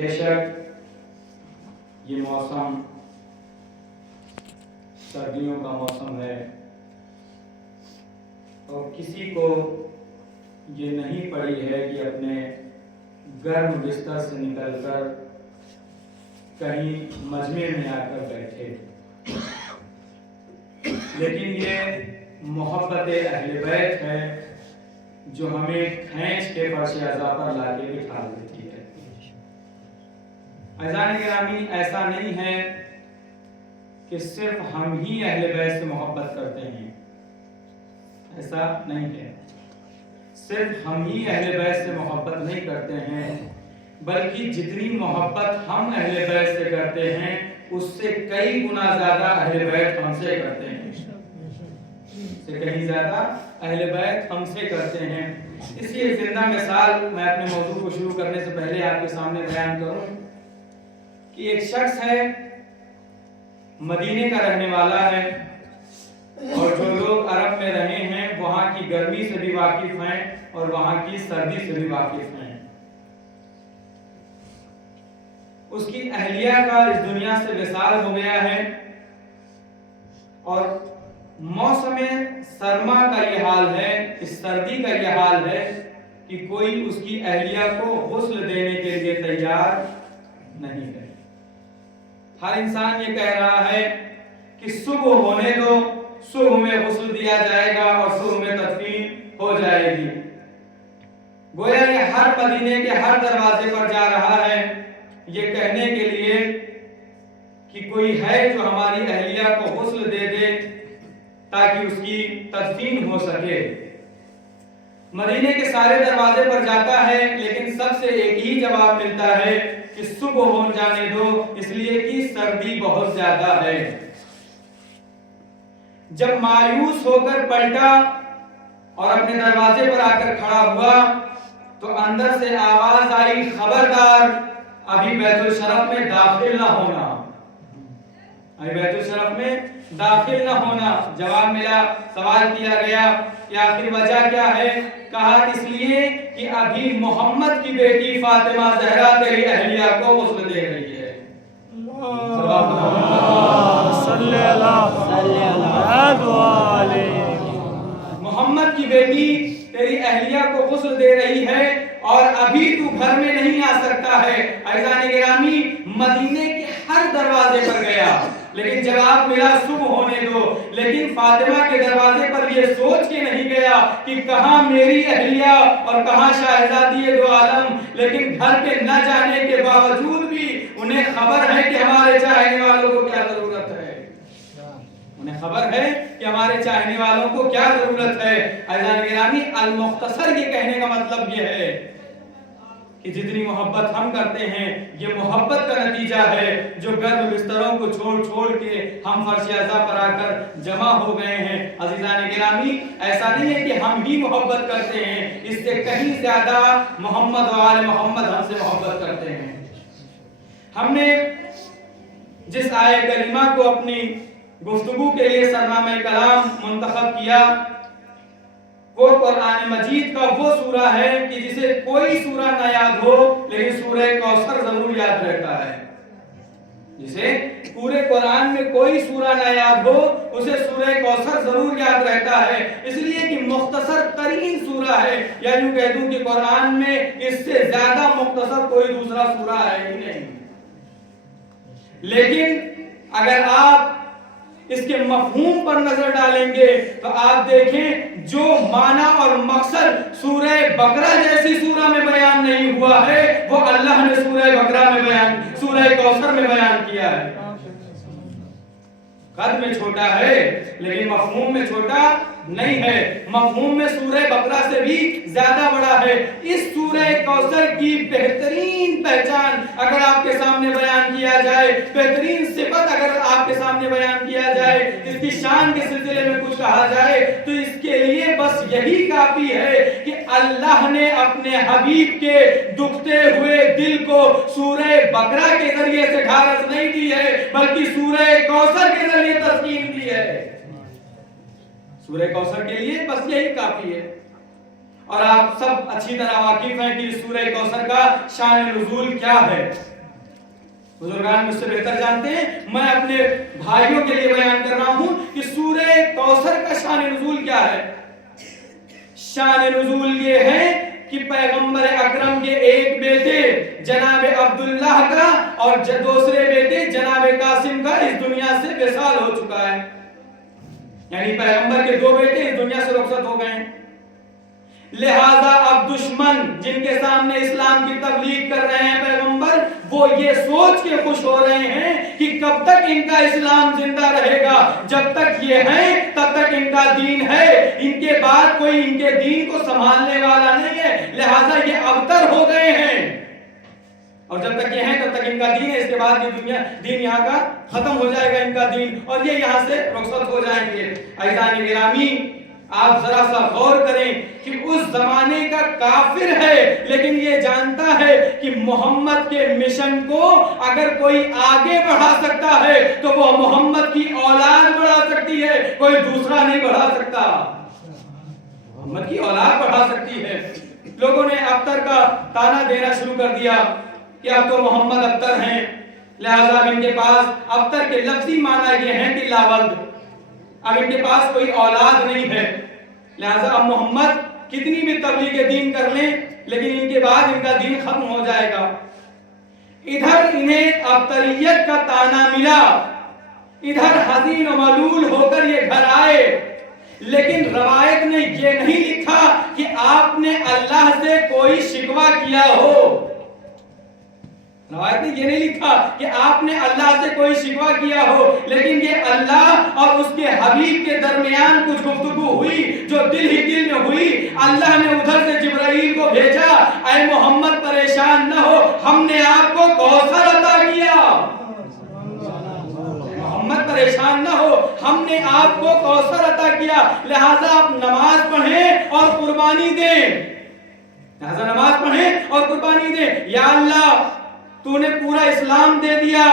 بے شک یہ موسم سردیوں کا موسم ہے اور کسی کو یہ نہیں پڑی ہے کہ اپنے گرم بستر سے نکل کر کہیں مجمع میں آ کر بیٹھے، لیکن یہ محبت اہل بیت ہے جو ہمیں کھینچ کے فرش اعضاء پر لا کے بٹھا دیتی ہے۔ عزیزان گرامی، ایسا نہیں ہے کہ صرف ہم ہی اہل بیت سے محبت کرتے ہیں، ایسا نہیں ہے۔ صرف ہم ہی اہل بیت سے محبت نہیں کرتے ہیں، بلکہ جتنی محبت ہم اہل بیت سے کرتے ہیں اس سے کئی گنا زیادہ اہل بیت ہم سے کرتے ہیں، سے کہیں زیادہ اہل بیت ہم سے کرتے ہیں۔ اس لیے زندہ مثال میں اپنے موضوع کو شروع کرنے سے پہلے آپ کے سامنے بیان کروں کہ ایک شخص ہے، مدینے کا رہنے والا ہے، اور جو لوگ عرب میں رہے ہیں وہاں کی گرمی سے بھی واقف ہیں اور وہاں کی سردی سے بھی واقف ہیں۔ اس کی اہلیہ کا اس دنیا سے وصال ہو گیا ہے، اور موسم سرما کا یہ حال ہے، اس سردی کا یہ حال ہے کہ کوئی اس کی اہلیہ کو غسل دینے کے لیے تیار نہیں ہے۔ ہر انسان یہ کہہ رہا ہے کہ صبح ہونے دو، صبح میں غسل دیا جائے گا اور صبح میں تدفین ہو جائے گی۔ گویا یہ ہر مدینے کے ہر دروازے پر جا رہا ہے یہ کہنے کے لیے کہ کوئی ہے جو ہماری اہلیہ کو غسل دے دے تاکہ اس کی تدفین ہو سکے۔ مدینے کے سارے دروازے پر جاتا ہے لیکن سب سے ایک ہی جواب ملتا ہے کہ صبح ہو جانے دو، اس لیے کہ سردی بہت زیادہ ہے۔ جب مایوس ہو کر پلٹا اور اپنے دروازے پر آ کر کھڑا ہوا تو اندر سے آواز آئی، خبردار ابھی بیت الشرف میں داخل نہ ہونا، ابھی بیت الشرف میں داخل نہ ہونا۔ جواب ملا، سوال کیا گیا کہ آخر وجہ کیا ہے؟ کہا اس لیے کہ ابھی محمد کی بیٹی فاطمہ زہرا تیری اہلیہ کو غسل دے رہی ہے۔ محمد کی بیٹی تیری اہلیہ کو غسل دے رہی ہے اور ابھی تو گھر میں نہیں آ سکتا ہے۔ عزیزان گرامی، مدینے کے ہر دروازے پر گیا لیکن جواب ملا صبح ہونے دو، لیکن فاطمہ کے دروازے پر یہ سوچ کے نہیں گیا کہ کہاں میری اہلیہ اور کہاں شہزادی دو عالم، لیکن گھر پہ نہ جانے کے باوجود بھی انہیں خبر ہے کہ ہمارے چاہنے والوں کو کیا ضرورت ہے، انہیں خبر ہے کہ ہمارے چاہنے والوں کو کیا ضرورت ہے۔ عزیزان گرامی، المختصر یہ کہنے کا مطلب یہ ہے کہ جتنی محبت ہم کرتے ہیں یہ محبت کا نتیجہ ہے جو گرم بستروں کو چھوڑ کے ہم فرش اعضاء پر آ کر جمع ہو گئے ہیں۔ عزیزان گرامی، ایسا نہیں ہے کہ ہم ہی محبت کرتے ہیں، اس سے کہیں زیادہ محمد و آل محمد ہم سے محبت کرتے ہیں۔ ہم نے جس آیہ کریمہ کو اپنی گفتگو کے لیے سرنامہ کلام منتخب کیا وہ قرآن مجید کا وہ سورہ ہے کہ جسے کوئی سورہ نہ یاد ہو لیکن سورہ کوثر ضرور یاد رہتا ہے۔ جسے پورے قرآن میں کوئی سورہ نہ یاد ہو اسے سورہ کوثر ضرور یاد رہتا ہے، اس لیے کہ مختصر ترین سورہ ہے، یا یوں کہہ دوں کہ قرآن میں اس سے زیادہ مختصر کوئی دوسرا سورہ ہے ہی نہیں۔ لیکن اگر آپ اس کے مفہوم پر نظر ڈالیں گے تو آپ دیکھیں جو معنی اور مقصد سورہ بقرہ جیسی سورہ میں بیان نہیں ہوا ہے وہ اللہ نے سورہ بقرہ میں سورہ کوثر میں بیان کیا ہے۔ قد میں چھوٹا ہے لیکن مفہوم میں چھوٹا نہیں ہے، مفہوم میں سورہ بقرہ سے بھی زیادہ بڑا ہے۔ اس سورہ کوثر کی بہترین پہچان اگر آپ کے سامنے بیان کیا جائے، بہترین صفت اگر آپ کے سامنے بیان کیا جائے، اس کی شان کے سلسلے میں کچھ کہا جائے تو اس کے لیے بس یہی کافی ہے کہ اللہ نے اپنے حبیب کے دکھتے ہوئے دل کو سورہ بقرہ کے ذریعے سے ڈھارس نہیں دی ہے بلکہ سورہ کوثر کے ذریعے تسکین دی ہے۔ سورہ کوثر کے لیے بس یہی کافی ہے، اور آپ سب اچھی طرح واقف ہیں کہ سورہ کوثر کا شان نزول کیا ہے۔ बुजुर्गान मुझसे बेहतर जानते हैं, मैं अपने भाइयों के लिए बयान कर रहा हूं कि सूरह कौसर का शान नुज़ूल क्या है। शान नुज़ूल ये है कि पैगंबर अकरम के एक बेटे जनाब अब्दुल्लाह का और दूसरे बेटे जनाब कासिम का इस दुनिया से विसाल हो चुका है। यानी पैगंबर के दो बेटे इस दुनिया से रुखसत हो गए। लिहाजा अब दुश्मन जिनके सामने इस्लाम की तबलीग कर रहे हैं पैगंबर, वो ये सोच के खुश हो रहे हैं कि कब तक इनका इस्लाम जिंदा रहेगा। जब तक ये हैं तब तक इनका दीन है, इनके बाद कोई इनके दीन को संभालने वाला नहीं है, लिहाजा ये अबतर हो गए हैं। और जब तक ये हैं तब तक इनका दीन है, इसके बाद ये दुनिया दीन यहाँ का खत्म हो जाएगा इनका दीन, और ये यहाँ से रुखसत हो जाएंगे। अज़ीज़ान गिरामी, आप जरा सा गौर करें कि उस जमाने का काफिर है लेकिन ये जानता है कि मोहम्मद के मिशन को अगर कोई आगे बढ़ा सकता है तो वो मोहम्मद की औलाद बढ़ा सकती है, कोई दूसरा नहीं बढ़ा सकता। मोहम्मद की औलाद बढ़ा सकती है। लोगों ने अबतर का ताना देना शुरू कर दिया कि अब तो मोहम्मद अबतर हैं, लिहाजा इनके पास अबतर के लफ्जी माना ये है कि लावल्द, अब इनके पास कोई औलाद नहीं है, लिहाजा अब मोहम्मद कितनी भी तबलीग दीन कर लें लेकिन इनके बाद इनका दीन खत्म हो जाएगा। इधर इन्हें अबतरियत का ताना मिला, इधर हज़ीन और मलूल होकर ये घर आए, लेकिन रवायत ने ये नहीं लिखा कि आपने अल्लाह से कोई शिकवा किया हो। रवायत ने ये नहीं लिखा कि आपने अल्लाह से कोई शिकवा किया हो, लेकिन ये अल्लाह और उसके हबीब के दरमियान कुछ गुफ्तगू हुई जो दिल ही दिल में हुई। अल्लाह ने उधर से जिब्राइल को भेजा, ऐ मोहम्मद परेशान न हो, हमने आपको कौसर अता किया। मोहम्मद परेशान न हो, हमने आपको कौसर अता किया, लिहाजा आप नमाज पढ़ें और कुर्बानी दें। लिहाजा नमाज पढ़ें और कुर्बानी दें। या अल्लाह, तूने पूरा इस्लाम दे दिया,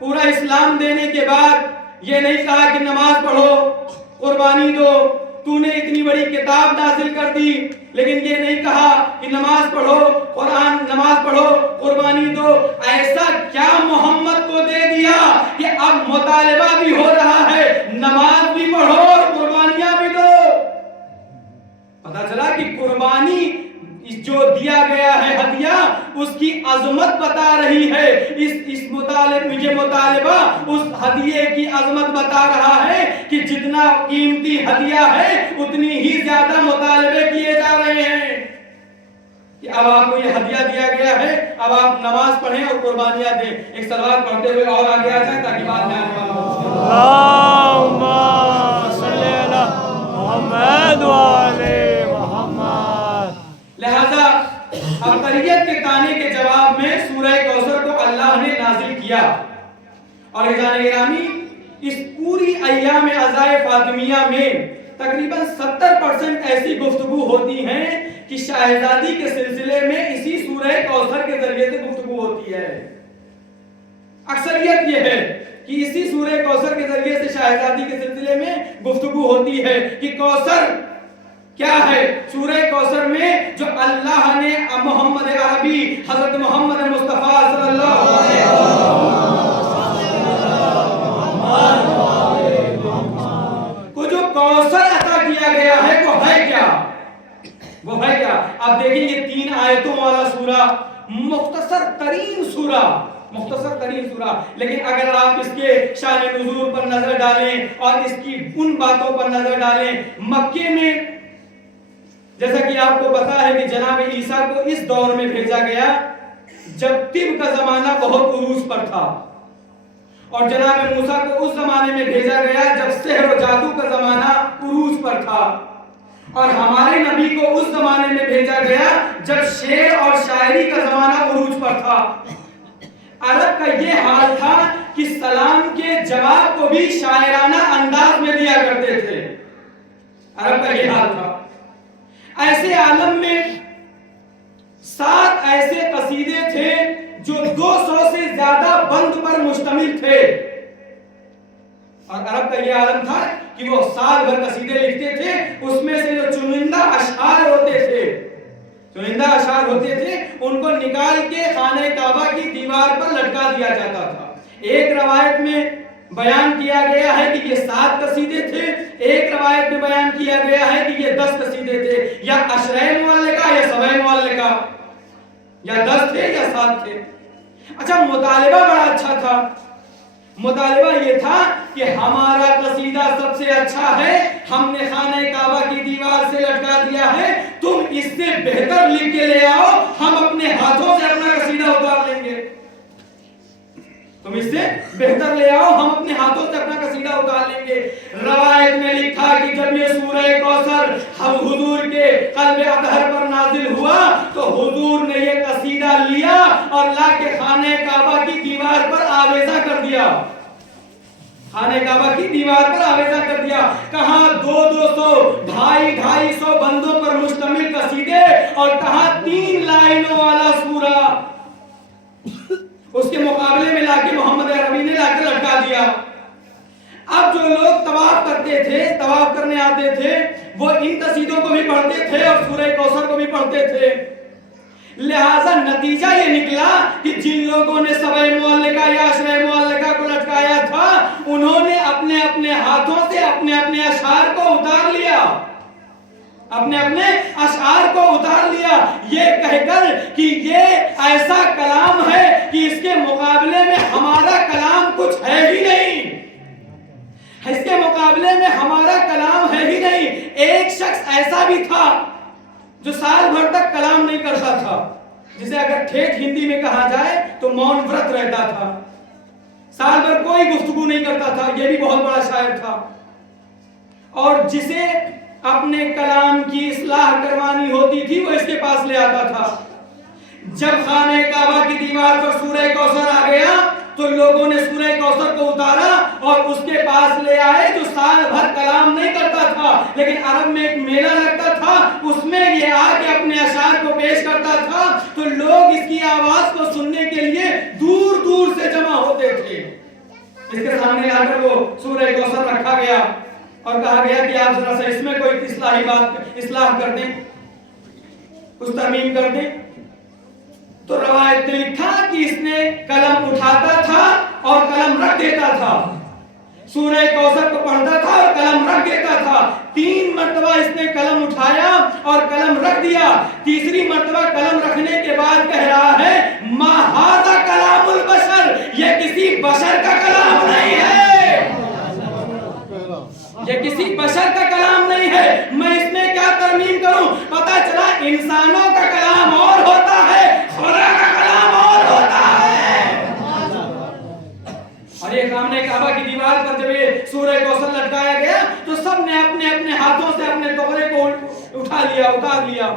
पूरा इस्लाम देने के बाद ये नहीं कहा कि नमाज पढ़ो कुर्बानी दो, तूने इतनी बड़ी किताब नाजिल कर दी लेकिन ये नहीं कहा कि नमाज पढ़ो कुरान, नमाज पढ़ो कुर्बानी दो। ऐसा क्या मोहम्मद को दे दिया कि अब मुतालिबा भी हो रहा है, नमाज भी पढ़ो और कुर्बानियां भी दो। पता चला कि कुर्बानी जो दिया गया है हदिया, उसकी अजमत बता रही है। इस मुतालिबा उस हदिये की अजमत बता रहा है कि जितना कीमती हदिया है उतनी ही ज्यादा मुतालिबे किए जा रहे हैं कि अब आपको ये हदिया दिया गया है, अब आप नमाज पढ़ें और कुर्बानियां दें। एक सलावत पढ़ते हुए और आगे आ जाए ताकि बात में लिहाजा अबतरियत के ताने के जवाब में सूरह कौसर को अल्लाह ने नाजिल किया। और अज़ीज़ान गिरामी, इस पूरी अय्याम अज़ाए फातिमिया में तकरीबन 70% ऐसी गुफ्तगू होती हैं कि शाहजादी के सिलसिले में इसी सूरह कौसर के जरिए से गुफ्तगू होती है। अक्सरियत यह है कि इसी सूरह कौसर के जरिए से शाहजादी के सिलसिले में गुफ्तगू होती है कि कौसर क्या है। सूरह कौसर में जो अल्लाह ने मोहम्मद अरबी हजरत मोहम्मद मुस्तफा सल्लल्लाहु अलैहि वसल्लम को जो कौसर अता किया गया है वो है क्या, वो है क्या। अब देखिए, ये 3 आयतों वाला सूरा, मुख्तसर तरीन सूरा, मुख्तसर तरीन सूरा, लेकिन अगर आप इसके शान नुज़ूल पर नजर डालें और इसकी उन बातों पर नजर डालें, मक्के में जैसा कि आपको पता है कि जनाब ईसा को इस दौर में भेजा गया जब तिब का जमाना बहुत उरूज पर था, और जनाब मूसा को उस जमाने में भेजा गया जब सेहर और जादू का जमाना उरूज पर था, और हमारे नबी को उस जमाने में भेजा गया जब शेर और शायरी का जमाना उरूज पर था। अरब का ये हाल था कि सलाम के जवाब को भी शायराना अंदाज में दिया करते थे। अरब का ये हाल था। ऐसे आलम में 7 ऐसे कसीदे थे जो 200 से ज्यादा बंद पर मुश्तमिल थे, और अरब का यह आलम था कि वो साल भर कसीदे लिखते थे, उसमें से जो चुनिंदा अशआर होते थे ان کو نکال کے خانہ کعبہ کی دیوار پر لٹکا دیا جاتا تھا۔ ایک روایت میں بیان کیا گیا ہے کہ یہ 7 قصیدے تھے، ایک روایت میں بیان کیا گیا ہے کہ یہ 10 قصیدے تھے، یا عشرہ معلقہ یا سبع معلقہ، یا 10 تھے یا 7 تھے۔ اچھا، مطالبہ بڑا اچھا تھا۔ مطالبہ یہ تھا کہ ہمارا قصیدہ سب سے اچھا ہے، ہم نے خانہ کعبہ کی دیوار سے لٹکا دیا ہے، تم اس سے بہتر لکھ کے لے آؤ، ہم اپنے ہاتھوں سے اپنا قصیدہ اتار لیں گے۔ تم اس سے بہتر لے آؤ، ہم اپنے ہاتھوں سے اپنا قصیدہ اتار لیں گے۔ روایت میں لکھا کہ جب یہ سورہ کوثر حضور کے قلب اطہر پر نازل ہوا تو حضور نے یہ قصیدہ لیا اور لا کے خانہ کعبہ کی دیوار پر آویزہ کر دیا۔ خانہ کعبہ کی دیوار پر آویزہ کر دیا۔ کہاں 200 250 بندوں پر مشتمل قصیدے اور کہاں 3 لائنوں والا سورہ، اس کے مقابلے میں لا کے محمد عربی نے لا کے لٹکا دیا۔ اب جو لوگ طواف کرتے تھے، طواف کرنے آتے تھے، وہ ان قصیدوں کو بھی پڑھتے تھے اور سورہ کوثر کو بھی پڑھتے تھے۔ لہذا نتیجہ یہ نکلا کہ جن لوگوں نے سبع معلقہ یا عشرہ معلقہ کو لٹکایا تھا، انہوں نے اپنے اپنے ہاتھوں سے اپنے اپنے اشعار کو اتار لیا، اپنے اپنے اشعار کو اتار لیا، یہ کہہ کر کہ یہ ایسا کلام ہے کہ اس کے مقابلے میں ہمارا کلام کچھ ہے ہی نہیں، اس کے مقابلے میں ہمارا کلام ہے ہی نہیں۔ ایک شخص ایسا بھی تھا جو سال بھر تک کلام نہیں کرتا تھا، جسے اگر ٹھیک ہندی میں کہا جائے تو مون ورت رہتا تھا، سال بھر کوئی گفتگو نہیں کرتا تھا، یہ بھی بہت بڑا شاعر تھا، اور جسے اپنے کلام کی اصلاح کروانی ہوتی تھی وہ اس کے پاس لے آتا تھا۔ جب خانہ کعبہ کی دیوار پر سورہ کوثر آ گیا تو لوگوں نے سورہ کوثر کو اتارا اور اس کے پاس لے آئے جو سال بھر کلام نہیں کرتا تھا، لیکن عرب میں ایک میلہ لگتا تھا، اس میں یہ آ کے اپنے اشعار کو پیش کرتا تھا تو لوگ اس کی آواز کو سننے کے لیے دور دور سے جمع ہوتے تھے۔ اس کے سامنے لا کر وہ سورہ کوثر رکھا گیا اور کہا گیا کہ آپ ذرا سا اس میں کوئی اصلاح کر دیں، کچھ ترمیم کر دیں۔ تو روایت نے لکھا کہ اس نے قلم اٹھاتا تھا اور قلم رکھ دیتا تھا، سورہ کوثر کو پڑھتا تھا اور قلم رکھ دیتا تھا۔ 3 مرتبہ اس نے قلم اٹھایا اور قلم رکھ دیا، تیسری مرتبہ قلم رکھنے کے بعد کہہ رہا ہے ما ھذا کلام البشر، یہ کسی بشر کا کلام نہیں ہے، یہ کسی بشر کا کلام نہیں ہے، میں اس میں کیا ترمیم کروں؟ پتہ چلا انسانوں کا کلام اور ہوتا ہے، خدا کا کلام اور ہوتا ہے۔ اور یہ خانہ کعبہ کی دیوار پر جب یہ سورہ کوثر لٹکایا گیا تو سب نے اپنے اپنے ہاتھوں سے اپنے ٹکڑے کو اٹھا لیا، اتار لیا۔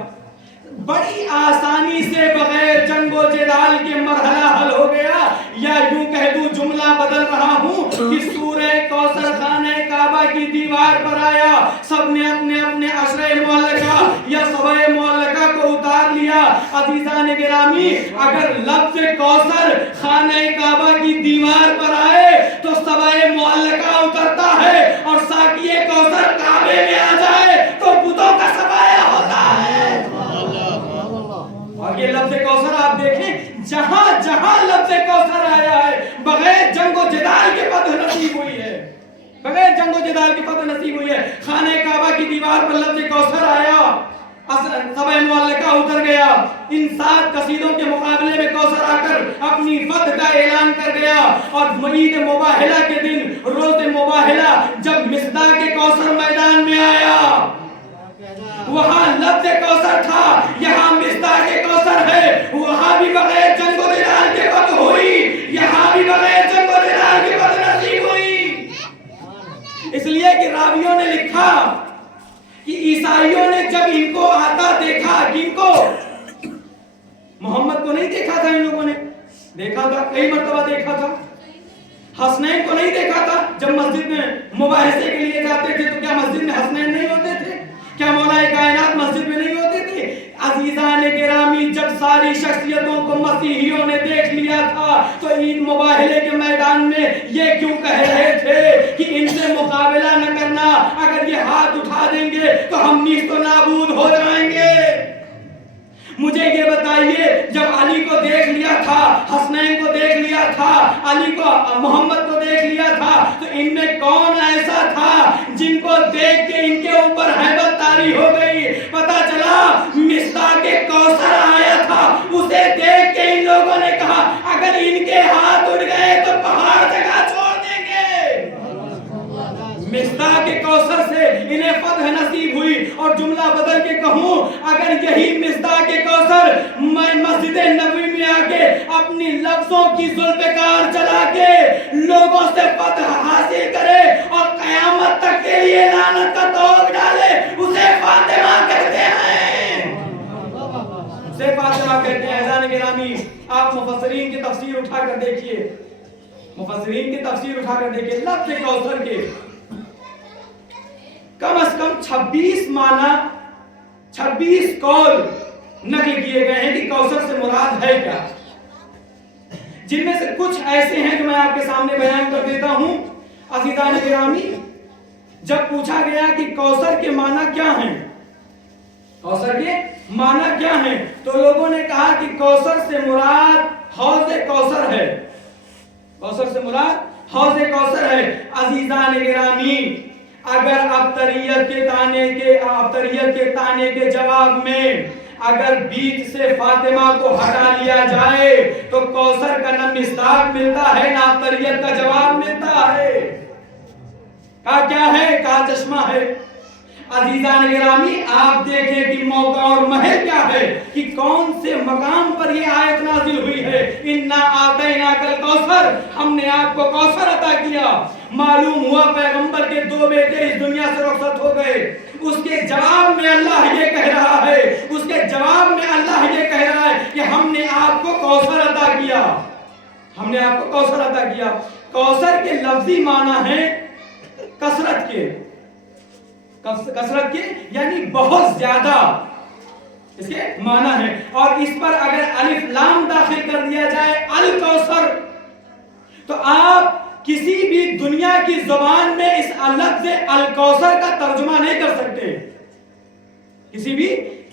بڑی آسانی سے بغیر جنگ و جدال کے مرحلہ حل ہو گیا، یا یوں کہہ دوں جملہ بدل رہا ہوں کہ سورہ کوثر خانہ کعبہ کی دیوار پر آیا، سب نے اپنے اپنے عشرہ معلقہ یا سبع معلقہ کو اتار لیا۔ عزیزان گرامی، اگر لفظ کوثر خانہ کعبہ کی دیوار پر آئے تو سبع معلقہ اترتا ہے، اور ساقیہ کوثر کعبے میں آ جائے تو بتوں کا سفایا ہوتا ہے۔ اور یہ لفظ کوثر آپ دیکھیں، جہاں جہاں لفظ کوثر آیا ہے بغیر جنگ و جدال کے فتح نصیب ہوئی ہے، بغیر جنگ و جدال کے فتح نصیب ہوئی ہے۔ خانہ کعبہ کی دیوار پر لفظ کوثر آیا، سبع معلقہ اتر گیا، ان 7 قصیدوں کے مقابلے میں کوثر آ کر اپنی فتح کا اعلان کر گیا۔ اور عید مباہلہ کے دن، روز مباہلہ، جب مصداق کوثر میدان میں آیا، وہاں لفظ کوثر تھا، یہاں مصداق کوثر ہے، وہاں بھی بغیر جنگ و جدال کے فتح ہوئی، یہاں بھی بغیر جنگ و جدال کے فتح نصیب ہوئی۔ اس لیے کہ راویوں نے لکھا کہ عیسائیوں نے جب ان کو آتا دیکھا، جن کو محمد کو نہیں دیکھا تھا، ان لوگوں نے دیکھا تھا، کئی مرتبہ دیکھا تھا، حسنین کو نہیں دیکھا تھا۔ جب مسجد میں مباحثے کے لیے جاتے تھے تو کیا مسجد میں حسنین نہیں ہوتے تھے؟ کیا مولا کائنات مسجد میں نہیں ہوتے تھے؟ عزیزان گرامی، جب ساری شخصیتوں کو مسیحیوں نے دیکھ لیا تھا تو عید مباہلے کے میدان میں یہ کیوں کہہ رہے تھے کہ ان سے مقابلہ نہ کرنا، اگر یہ ہاتھ اٹھا دیں گے تو ہم نیست و نابود ہو جائیں گے۔ مجھے یہ بتائیے जब अली को देख लिया था, हसनैन को देख लिया था, अली को मोहम्मद को देख लिया था, तो इनमें कौन ऐसा था जिनको देख के इनके ऊपर हैबत तारी हो गई? पता चला मिस्ताके कौसर आया था, उसे देख के इन लोगों ने कहा अगर इनके हाथ उड़ गए तो पहाड़ जगह छोड़ देंगे। मिस्ताके कौसर से इन्हें फतह नसीब हुई। और जुमला बदल के कहूं, अगर यही मिस्ताके कौसर मैं मस्जिद नबवी में आके अपनी लफ्जों की जुल्फ़कार चला के लोगों से फतह हासिल करे और कयामत तक के लिए लानत का तोग डाले, उसे फातिमा कहते हैं, उसे फातिमा कहते हैं। अज़ान गिरामी, आप मुफस्सिरीन की तफसीर उठाकर देखिए, मुफस्सिरीन की तफसीर उठाकर देखिए, लफ्ज़ कौसर के कम से कम 26 माना, 26 कौल नकल किए गए हैं कि कौसर से मुराद है क्या। जिनमें से कुछ ऐसे हैं जो मैं आपके सामने बयान कर देता हूं। अज़ीज़ान गिरामी, जब पूछा गया कि कौसर के माना क्या हैं, कौसर के माना क्या हैं, तो लोगों ने कहा कि कौसर से मुराद हौज़े कौसर है, कौसर से मुराद हौज़े कौसर है। अज़ीज़ान गिरामी, अगर अब्तरियत के ताने के जवाब में अगर बीच से फातिमा को हटा लिया जाए तो कौसर का न मिस्ताक मिलता है, ना अब्तरियत का जवाब मिलता है। कहा क्या है? कहा चश्मा है। अज़ीज़ान गिरामी, आप देखें कि मौका और महल क्या है, कि कौन से मकाम पर ये आयत नाज़िल हुई है। इन्ना आतैनाकल कौसर, हमने आपको कौसर अता किया। मालूम हुआ पैगंबर के 2 बेटे इस दुनिया से रुखसत हो गए। उसके जवाब में अल्लाह ये कह रहा है, उसके जवाब में अल्लाह ये कह रहा है कि हमने आपको कौसर अता किया, हमने आपको कौसर अता किया। कौसर के लफ्जी माना है कसरत के, कसरत के यानी बहुत ज्यादा, इसके माना है। और इस पर अगर अलिफ लाम दाखिल कर दिया जाए अल कौसर, तो आप किसी भी दुनिया की जुबान में इस लफ्ज़ अल कौसर का तर्जुमा नहीं कर सकते। किसी भी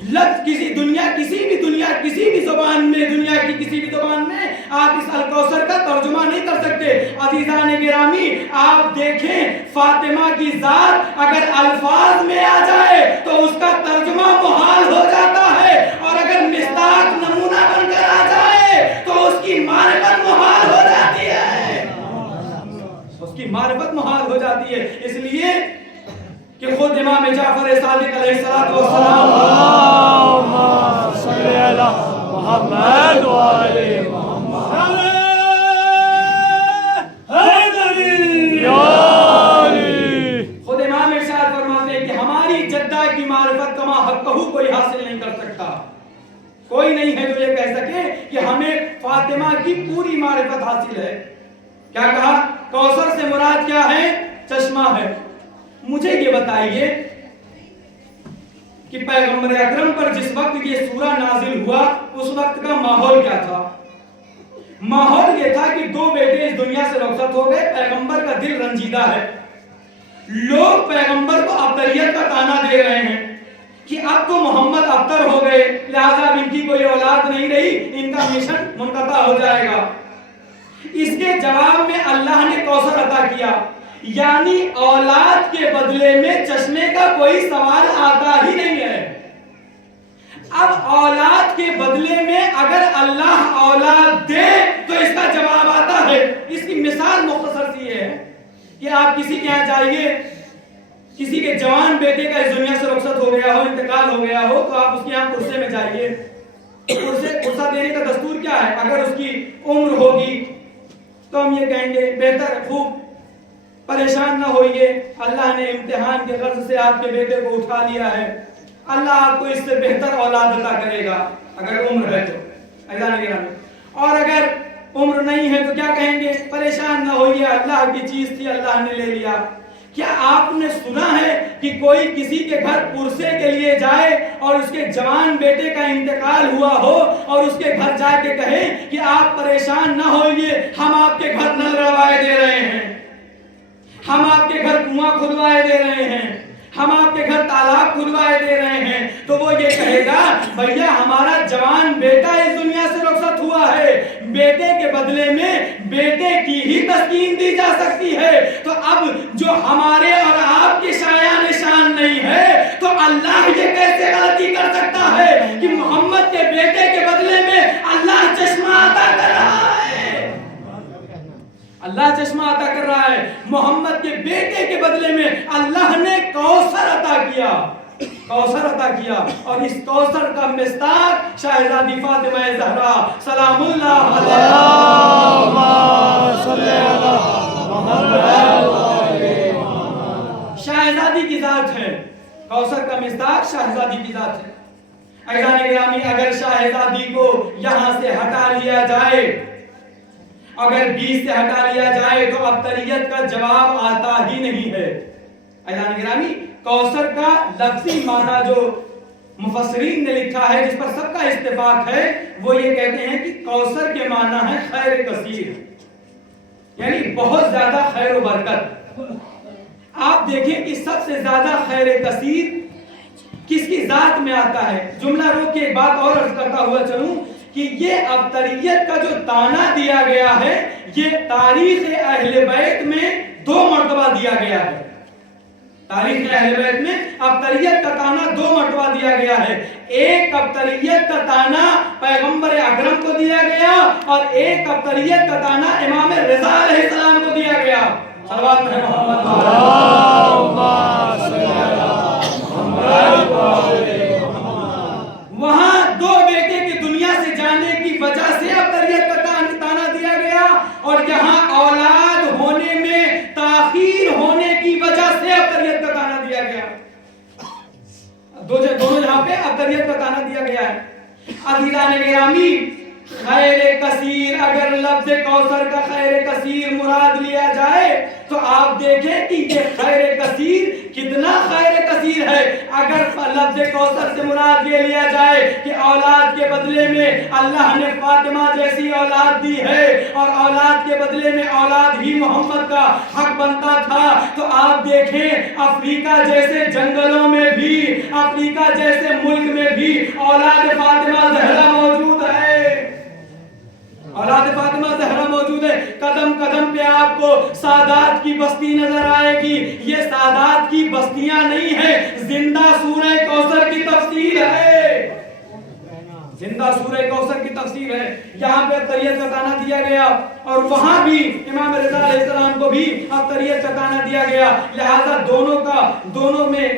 लफ्ज़, किसी भी जुबान में, दुनिया की किसी भी जुबान में आप इस अल कौसर का तर्जुमा नहीं कर सकते। अज़ीज़ान गिरामी, आप देखें फातिमा की जात अगर अल्फाज में आ जाए तो उसका तर्जुमा मुहाल हो जाता है, और अगर मिस्ताक नमूना बनकर आ जाए तो उसकी मारिफत मुहाल हो जाती है, उसकी मारिफत मुहाल हो जाती है। इसलिए कि खुद इमाम जाफर सादिक अलैहिस्सलातु वस्सलाम मुहम्मद व आले मुहम्मद खुद इमाम इरशाद फरमाते हैं कि हमारी जद्दा की मारिफत कमा हक़्क़हू कोई हासिल नहीं कर सकता। कोई नहीं है जो ये कह सके कि हमें फातिमा की पूरी मारिफत हासिल है। क्या कहा? कौसर से मुराद क्या है? चश्मा है। मुझे ये बताइए कि पैगंबर अकरम पर जिस वक्त ये सूरा नाजिल हुआ उस वक्त का माहौल क्या था? माहौल ये था कि 2 बेटे इस दुनिया से रुखसत हो गए, पैगंबर का दिल रंजीदा है, लोग पैगंबर को अब्तरियत का ताना दे रहे हैं कि अब तो मोहम्मद अब्तर हो गए, लिहाजा अब इनकी कोई औलाद नहीं रही, इनका मिशन मुनक़ता हो जाएगा। इसके जवाब में अल्लाह ने कौसर अता किया, यानी औलाद के बदले में चश्मे का कोई सवाल आता ही नहीं है। अब औलाद के बदले में अगर अल्लाह औलाद दे तो इसका जवाब आता है। इसकी मिसाल मुख्तसर सी है कि आप किसी के यहाँ जाइए, किसी के जवान बेटे का इस दुनिया से रुखसत हो गया हो, इंतकाल हो गया हो, तो आप उसके यहाँ पुरसे में जाइए। पुरसा देने का दस्तूर क्या है? अगर उसकी उम्र होगी तो हम ये कहेंगे बेहतर, खूब परेशान ना होइए, अल्लाह ने इम्तिहान के गर्ज से आपके बेटे को उठा लिया है, अल्लाह आपको इससे बेहतर औलाद अता करेगा अगर उम्र है तो। और अगर उम्र नहीं है तो क्या कहेंगे? परेशान ना होइए, अल्लाह की चीज थी, अल्लाह ने ले लिया। क्या आपने सुना है कि कोई किसी के घर पुरसे के लिए जाए और उसके जवान बेटे का इंतकाल हुआ हो और उसके घर जाके कहे कि आप परेशान ना होइए, हम आपके घर नल गड़वाए दे रहे हैं, हम आपके घर कुआं खुदवाए दे रहे हैं, हम आपके घर तालाब खुदवाए दे रहे हैं, तो वो ये कहेगा भैया हमारा जवान बेटा इस दुनिया ہے بیٹے کے بدلے میں بیٹے کی ہی تسکین دی جا سکتی ہے، تو اب جو ہمارے اور آپ کے شایان شان نہیں ہے تو اللہ یہ کیسے غلطی کر سکتا ہے کہ محمد کے بیٹے کے بدلے میں اللہ چشمہ عطا کر رہا ہے؟ اللہ چشمہ عطا کر رہا ہے، محمد کے بیٹے کے بدلے میں اللہ نے کوثر عطا کیا، کوثر عطا کیا، اور اس کوثر کا مصداق شہزادی فاطمہ زہرا سلام اللہ علیہا، شہزادی کی ذات ہے، کوثر کا مصداق شہزادی کی ذات ہے۔ عزیزان گرامی، اگر شہزادی کو یہاں سے ہٹا لیا جائے، اگر بیچ سے ہٹا لیا جائے تو ابتریت کا جواب آتا ہی نہیں ہے۔ عزیزان گرامی، کوثر کا لفظی معنی جو مفسرین نے لکھا ہے، جس پر سب کا اتفاق ہے، وہ یہ کہتے ہیں کہ کوثر کے معنی ہے خیر کثیر، یعنی بہت زیادہ خیر و برکت۔ آپ دیکھیں کہ سب سے زیادہ خیر کثیر کس کی ذات میں آتا ہے؟ جملہ روک کے ایک بات اور عرض کرتا ہوا چلوں کہ یہ ابتریت کا جو تانا دیا گیا ہے، یہ تاریخ اہل بیت میں 2 مرتبہ دیا گیا ہے۔ تاریخ اہل بیت میں ابتریت کا تانا 2 مرتبہ دیا گیا ہے۔ ایک ابتریت کا تانا پیغمبر اکرم کو دیا گیا اور ایک ابتریت کا تانا امام رضا علیہ السلام کو دیا گیا۔ صلوات محمد وہاں 2 بیٹے کے دنیا سے جانے کی وجہ سے ابتریت کا تانا دیا گیا، اور یہاں اولاد ہونے میں تاخیر ہونے کی وجہ سے ابتریت کا تانا دیا گیا۔ دونوں جہاں پہ ابتریت کا تانا دیا گیا ہے۔ عزیزان گرامی، خیر کثیر، اگر لفظ کوثر کا خیر کثیر مراد لیا جائے تو آپ دیکھیں کہ یہ خیر کثیر کتنا خیر کثیر ہے۔ اگر لفظ کوثر سے مراد یہ لیا جائے کہ اولاد کے بدلے میں اللہ نے فاطمہ جیسی اولاد دی ہے اور اولاد کے بدلے میں اولاد ہی محمد کا حق بنتا تھا، تو آپ دیکھیں افریقہ جیسے جنگلوں میں بھی، افریقہ جیسے ملک میں بھی اولاد فاطمہ زہرا موجود ہے، اولاد فاطمہ زہرا موجود ہے۔ قدم قدم پہ آپ کو سادات کی بستی نظر آئے گی۔ یہ سادات کی بستیاں نہیں ہیں، زندہ سورہ کوثر کی تفسیر ہے، زندہ سورہ کوثر کی تفسیر ہے۔ یہاں پہ ابتریت کا تانا دیا گیا اور وہاں بھی امام رضا علیہ السلام کو بھی ابتریت کا تانا دیا گیا، لہذا دونوں میں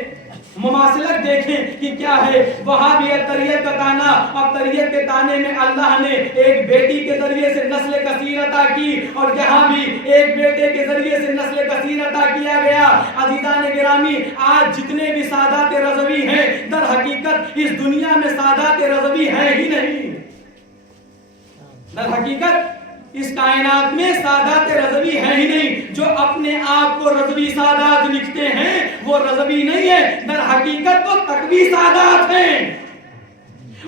مماثلت دیکھیں کہ کیا ہے۔ وہاں بھی ابتریت کا تانا، ابتریت کے تانے میں اللہ نے ایک بیٹی کے ذریعے سے نسل کثیر عطا کی، اور یہاں بھی ایک بیٹے کے ذریعے سے نسل کثیر عطا کیا گیا۔ عزیزان گرامی، آج جتنے بھی سادات رضوی ہیں، در حقیقت اس دنیا میں سادات رضوی ہیں ہی نہیں۔ در حقیقت اس کائنات میں سادات رضوی ہے ہی نہیں۔ جو اپنے آپ کو رضوی سادات لکھتے ہیں وہ رضوی نہیں ہے، در حقیقت وہ تقوی سادات ہیں۔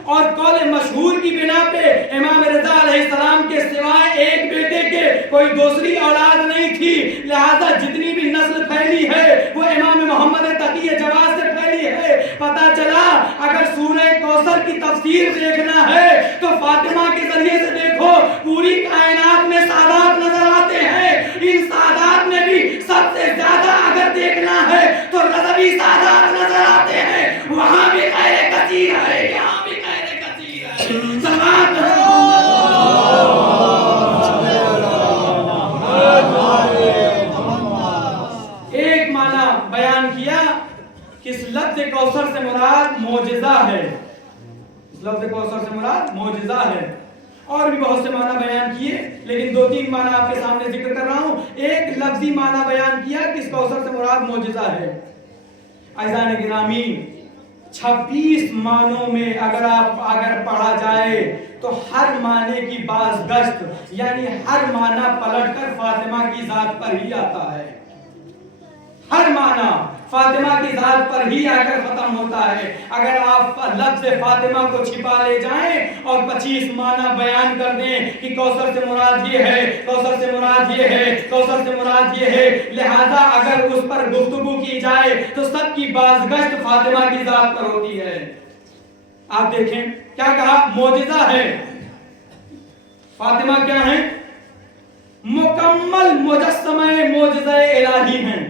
اور قول مشہور کی بنا پہ امام رضا علیہ السلام کے سوائے ایک بیٹے کے کوئی دوسری اولاد نہیں تھی، لہذا جتنی بھی نسل پھیلی ہے وہ امام محمد تقی جواد سے پھیلی ہے۔ پتہ چلا اگر سورہ کوثر کی تفسیر دیکھنا ہے تو فاطمہ کے ذریعے سے دیکھو، پوری کائنات میں سادات نظر آتے ہیں۔ ان سادات میں بھی سب سے زیادہ اگر دیکھنا ہے تو رضوی سادات نظر آتے ہیں۔ وہاں بھی خیر کثیر ہے، یہاں بھی خیر کثیر ہے۔ سلام ایک معنی بیان کیا کہ اس لفظ کوثر سے مراد معجزہ ہے، اس لفظ کوثر سے مراد معجزہ ہے۔ اور بھی بہت سے معنی بیان کیے، لیکن 2-3 معنی آپ کے سامنے ذکر کر رہا ہوں۔ ایک لفظی معنی بیان کیا کہ اس کوثر سے مراد معجزہ ہے۔ عزیزان گرامی، 26 معنوں میں اگر پڑھا جائے تو ہر معنی کی بازگشت، یعنی ہر معنی پلٹ کر فاطمہ کی ذات پر ہی آتا ہے۔ ہر معنی فاطمہ کی ذات پر ہی آ کر ختم ہوتا ہے۔ اگر آپ لفظ فاطمہ کو چھپا لے جائیں اور 25 معنی بیان کر دیں کہ کوثر سے مراد یہ ہے، کوثر سے مراد یہ ہے، کوثر سے مراد یہ ہے، لہذا اگر اس پر گفتگو کی جائے تو سب کی بازگشت فاطمہ کی ذات پر ہوتی ہے۔ آپ دیکھیں کیا کہا، معجزہ ہے۔ फातिमा क्या हैं? मुकम्मल मुजस्समा मोजज़ा इलाही हैं।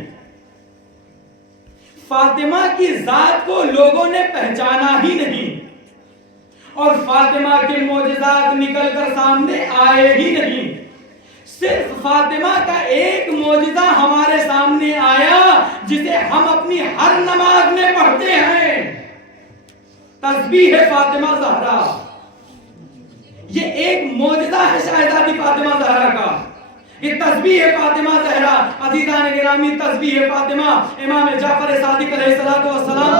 फातिमा की जात को लोगों ने पहचाना ही नहीं और फातिमा के मोजज़ात निकलकर सामने आए ही नहीं। सिर्फ फातिमा का एक मोजज़ा हमारे सामने आया जिसे हम अपनी हर नमाज में पढ़ते हैं, तस्बीह है फातिमा ज़हरा। ये एक मोजज़ा है शहज़ादी फातिमा ज़हरा का। ये तस्बीह है फातिमा ज़हरा। अज़ीज़ान गिरामी, तस्बीह है फातिमा इमाम जाफर सादिक अलैहिस्सलातु वस्सलाम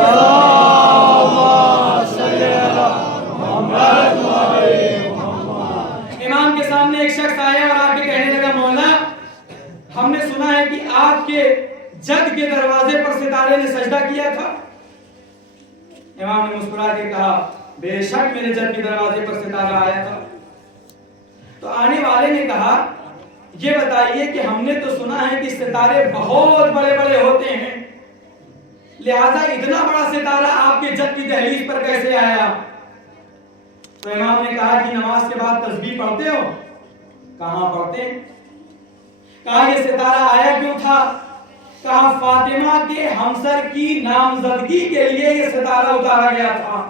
के इमाम के सामने एक शख्स आया और आके कहने लगा, मौला हमने सुना है कि आपके जद के दरवाजे पर सितारे ने सजदा किया था। इमाम ने मुस्कुरा के कहा, बेशक मेरे जद के दरवाजे पर सितारा आया था। तो आने वाले ने कहा, ये बताइए कि हमने तो सुना है कि सितारे बहुत बड़े बड़े होते हैं, लिहाजा इतना बड़ा सितारा आपके जद की दहलीज पर कैसे आया? तो इमाम ने कहा कि नमाज के बाद तस्बीह पढ़ते हो? कहां पढ़ते? कहा ये सितारा आया क्यों था? कहा फातिमा के हमसर की नामजदगी के लिए ये सितारा उतारा गया था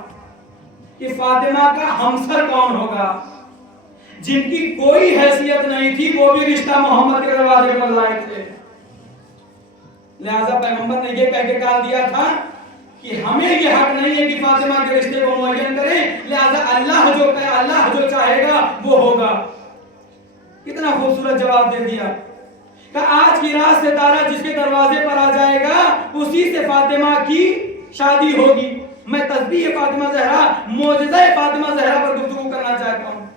कि फातिमा का हमसर कौन होगा, जिनकी कोई हैसियत नहीं थी, वो भी रिश्ता मोहम्मद के दरवाजे पर लाए थे। लिहाजा पैगंबर ने ये कह के कहा दिया था कि हमें ये हक नहीं है कि फातिमा के रिश्ते को मुअय्यन करें, लिहाजा अल्लाह जो चाहेगा वो होगा। कितना खूबसूरत जवाब दे दिया कि आज की रात सितारा जिसके दरवाजे पर आ जाएगा उसी से फातिमा की शादी होगी। मैं तस्बीह फातिमा ज़हरा, मोजज़ा फातिमा ज़हरा पर गुफ्तगू करना चाहता हूँ।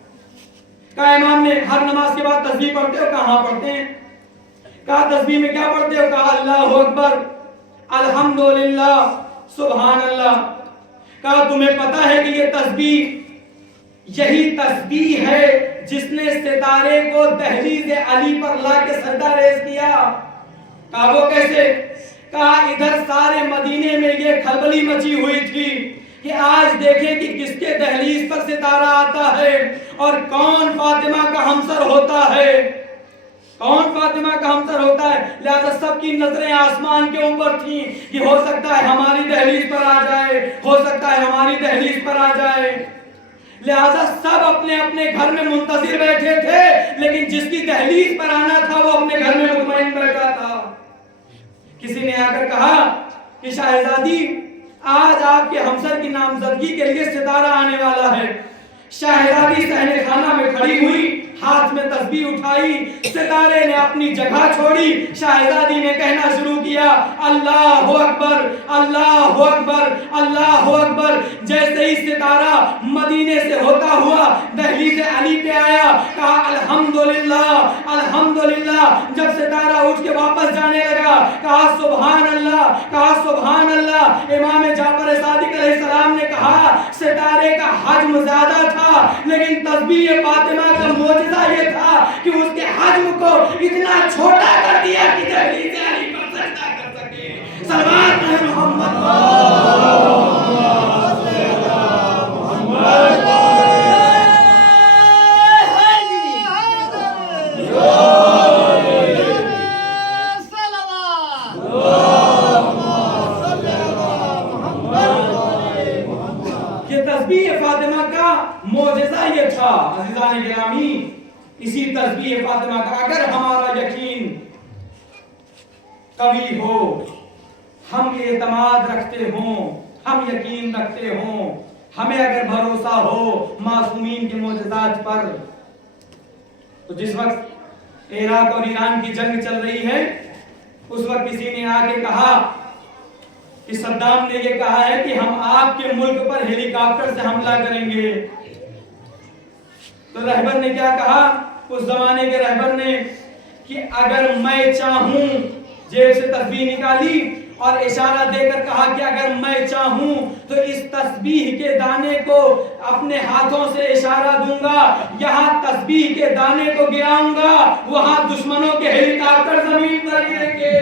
कहा इमाम ने हर नमाज के बाद तस्बीह पढ़ते हो? कहाँ पढ़ते हैं? कहा तस्बीह में क्या पढ़ते हो? कहा अल्लाहु अकबर, अल्हम्दुलिल्लाह, सुभान अल्लाह। कहा तुम्हें पता है कि ये तस्बीह यही तस्बीह है जिसने सितारे को दहलीज अली पर ला के सजदा रेज़ किया। कहा वो कैसे? कहा इधर सारे मदीने में ये खलबली मची हुई थी कि आज देखें कि किसके दहलीज पर सितारा आता है और कौन फातिमा का हमसर होता है, कौन फातिमा का हमसर होता है। लिहाजा सबकी नजरें आसमान के ऊपर थी कि हो सकता है हमारी दहलीज पर आ जाए, हो सकता है हमारी दहलीज पर आ जाए। लिहाजा सब अपने अपने घर में मुंतजिर बैठे थे, लेकिन जिसकी दहलीज पर आना था वो अपने घर में मुतमईन बैठा था। किसी ने आकर कहा कि शहजादी आज आपके हमसर की नामजदगी के लिए सितारा आने वाला है। शहजादी सहने खाना में खड़ी हुई, हाथ में तस्बीह उठाई, सितारे ने अपनी जगह छोड़ी, शहजादी ने कहना शुरू किया, अल्लाहु अकबर, अल्लाहु अकबर, अल्लाहु अकबर। जैसे ही सितारा मदीने से होता हुआ दहलीज अली पे आया, कहा अल्हम्दुलिल्लाह, अल्हम्दुलिल्लाह। जब सितारा उठ के वापस जाने लगा, कहा सुभान अल्लाह, कहा सुभान अल्लाह। इमाम जाफर सादिक अलैहिस्सलाम ने कहा सितारे का हजम ज्यादा था, लेकिन तस्बीह फातिमा का मोजज़ा ये था कि उसके हजम को इतना छोटा कर दिया कि दहलीज अली पर सजदा कर सके। सल्लल्लाहु अलैहि मोहम्मद मोजज़ा ये था। अज़ीज़ान गिरामी, इसी तस्बीह फातिमा का अगर हमारा यकीन कभी हो, हम एतमाद रखते हों, हम यकीन रखते हों, हमें अगर भरोसा हो मासूमीन के मोजज़ात पर, तो जिस वक्त इराक और ईरान की जंग चल रही है उस वक्त किसी ने आके कहा कि सद्दाम ने ये कहा है कि हम आपके मुल्क पर हेलीकॉप्टर से हमला करेंगे। तो रहबर ने क्या कहा, उस जमाने के रहबर ने, कि अगर मैं चाहूं, जेब से तस्बीह निकाली और इशारा देकर कहा कि अगर मैं चाहूं तो इस तस्बीह के दाने को अपने हाथों से इशारा दूंगा, यहाँ तस्बीह के दाने को गिराऊंगा, वहां दुश्मनों के हेलीकॉप्टर जमीन पर गिरेंगे।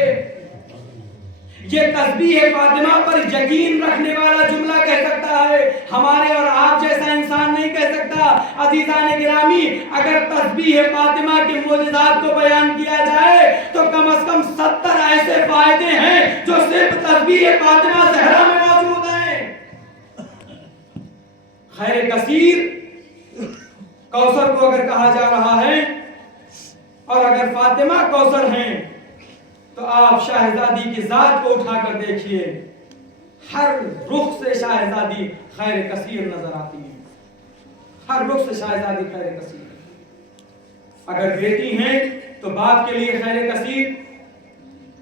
ये तस्बीह फातिमा पर यकीन रखने वाला जुमला कह सकता है, हमारे और आप जैसा इंसान नहीं कह सकता। अजीजान गिरामी, अगर तस्बीह फातिमा के मोजज़ात को बयान किया जाए तो कम से कम 70 ऐसे फायदे हैं जो सिर्फ तस्बीह फातिमा ज़हरा में मौजूद हैं। खैर कसीर कौसर को अगर कहा जा रहा है और अगर फातिमा कौसर हैं तो आप शाहजादी की जात को उठाकर देखिए, हर रुख से शाहजादी खैर कसीर नजर आती है, हर रुख से शाहजादी खैर कसीर। अगर बेटी हैं तो बाप के लिए खैर कसीर,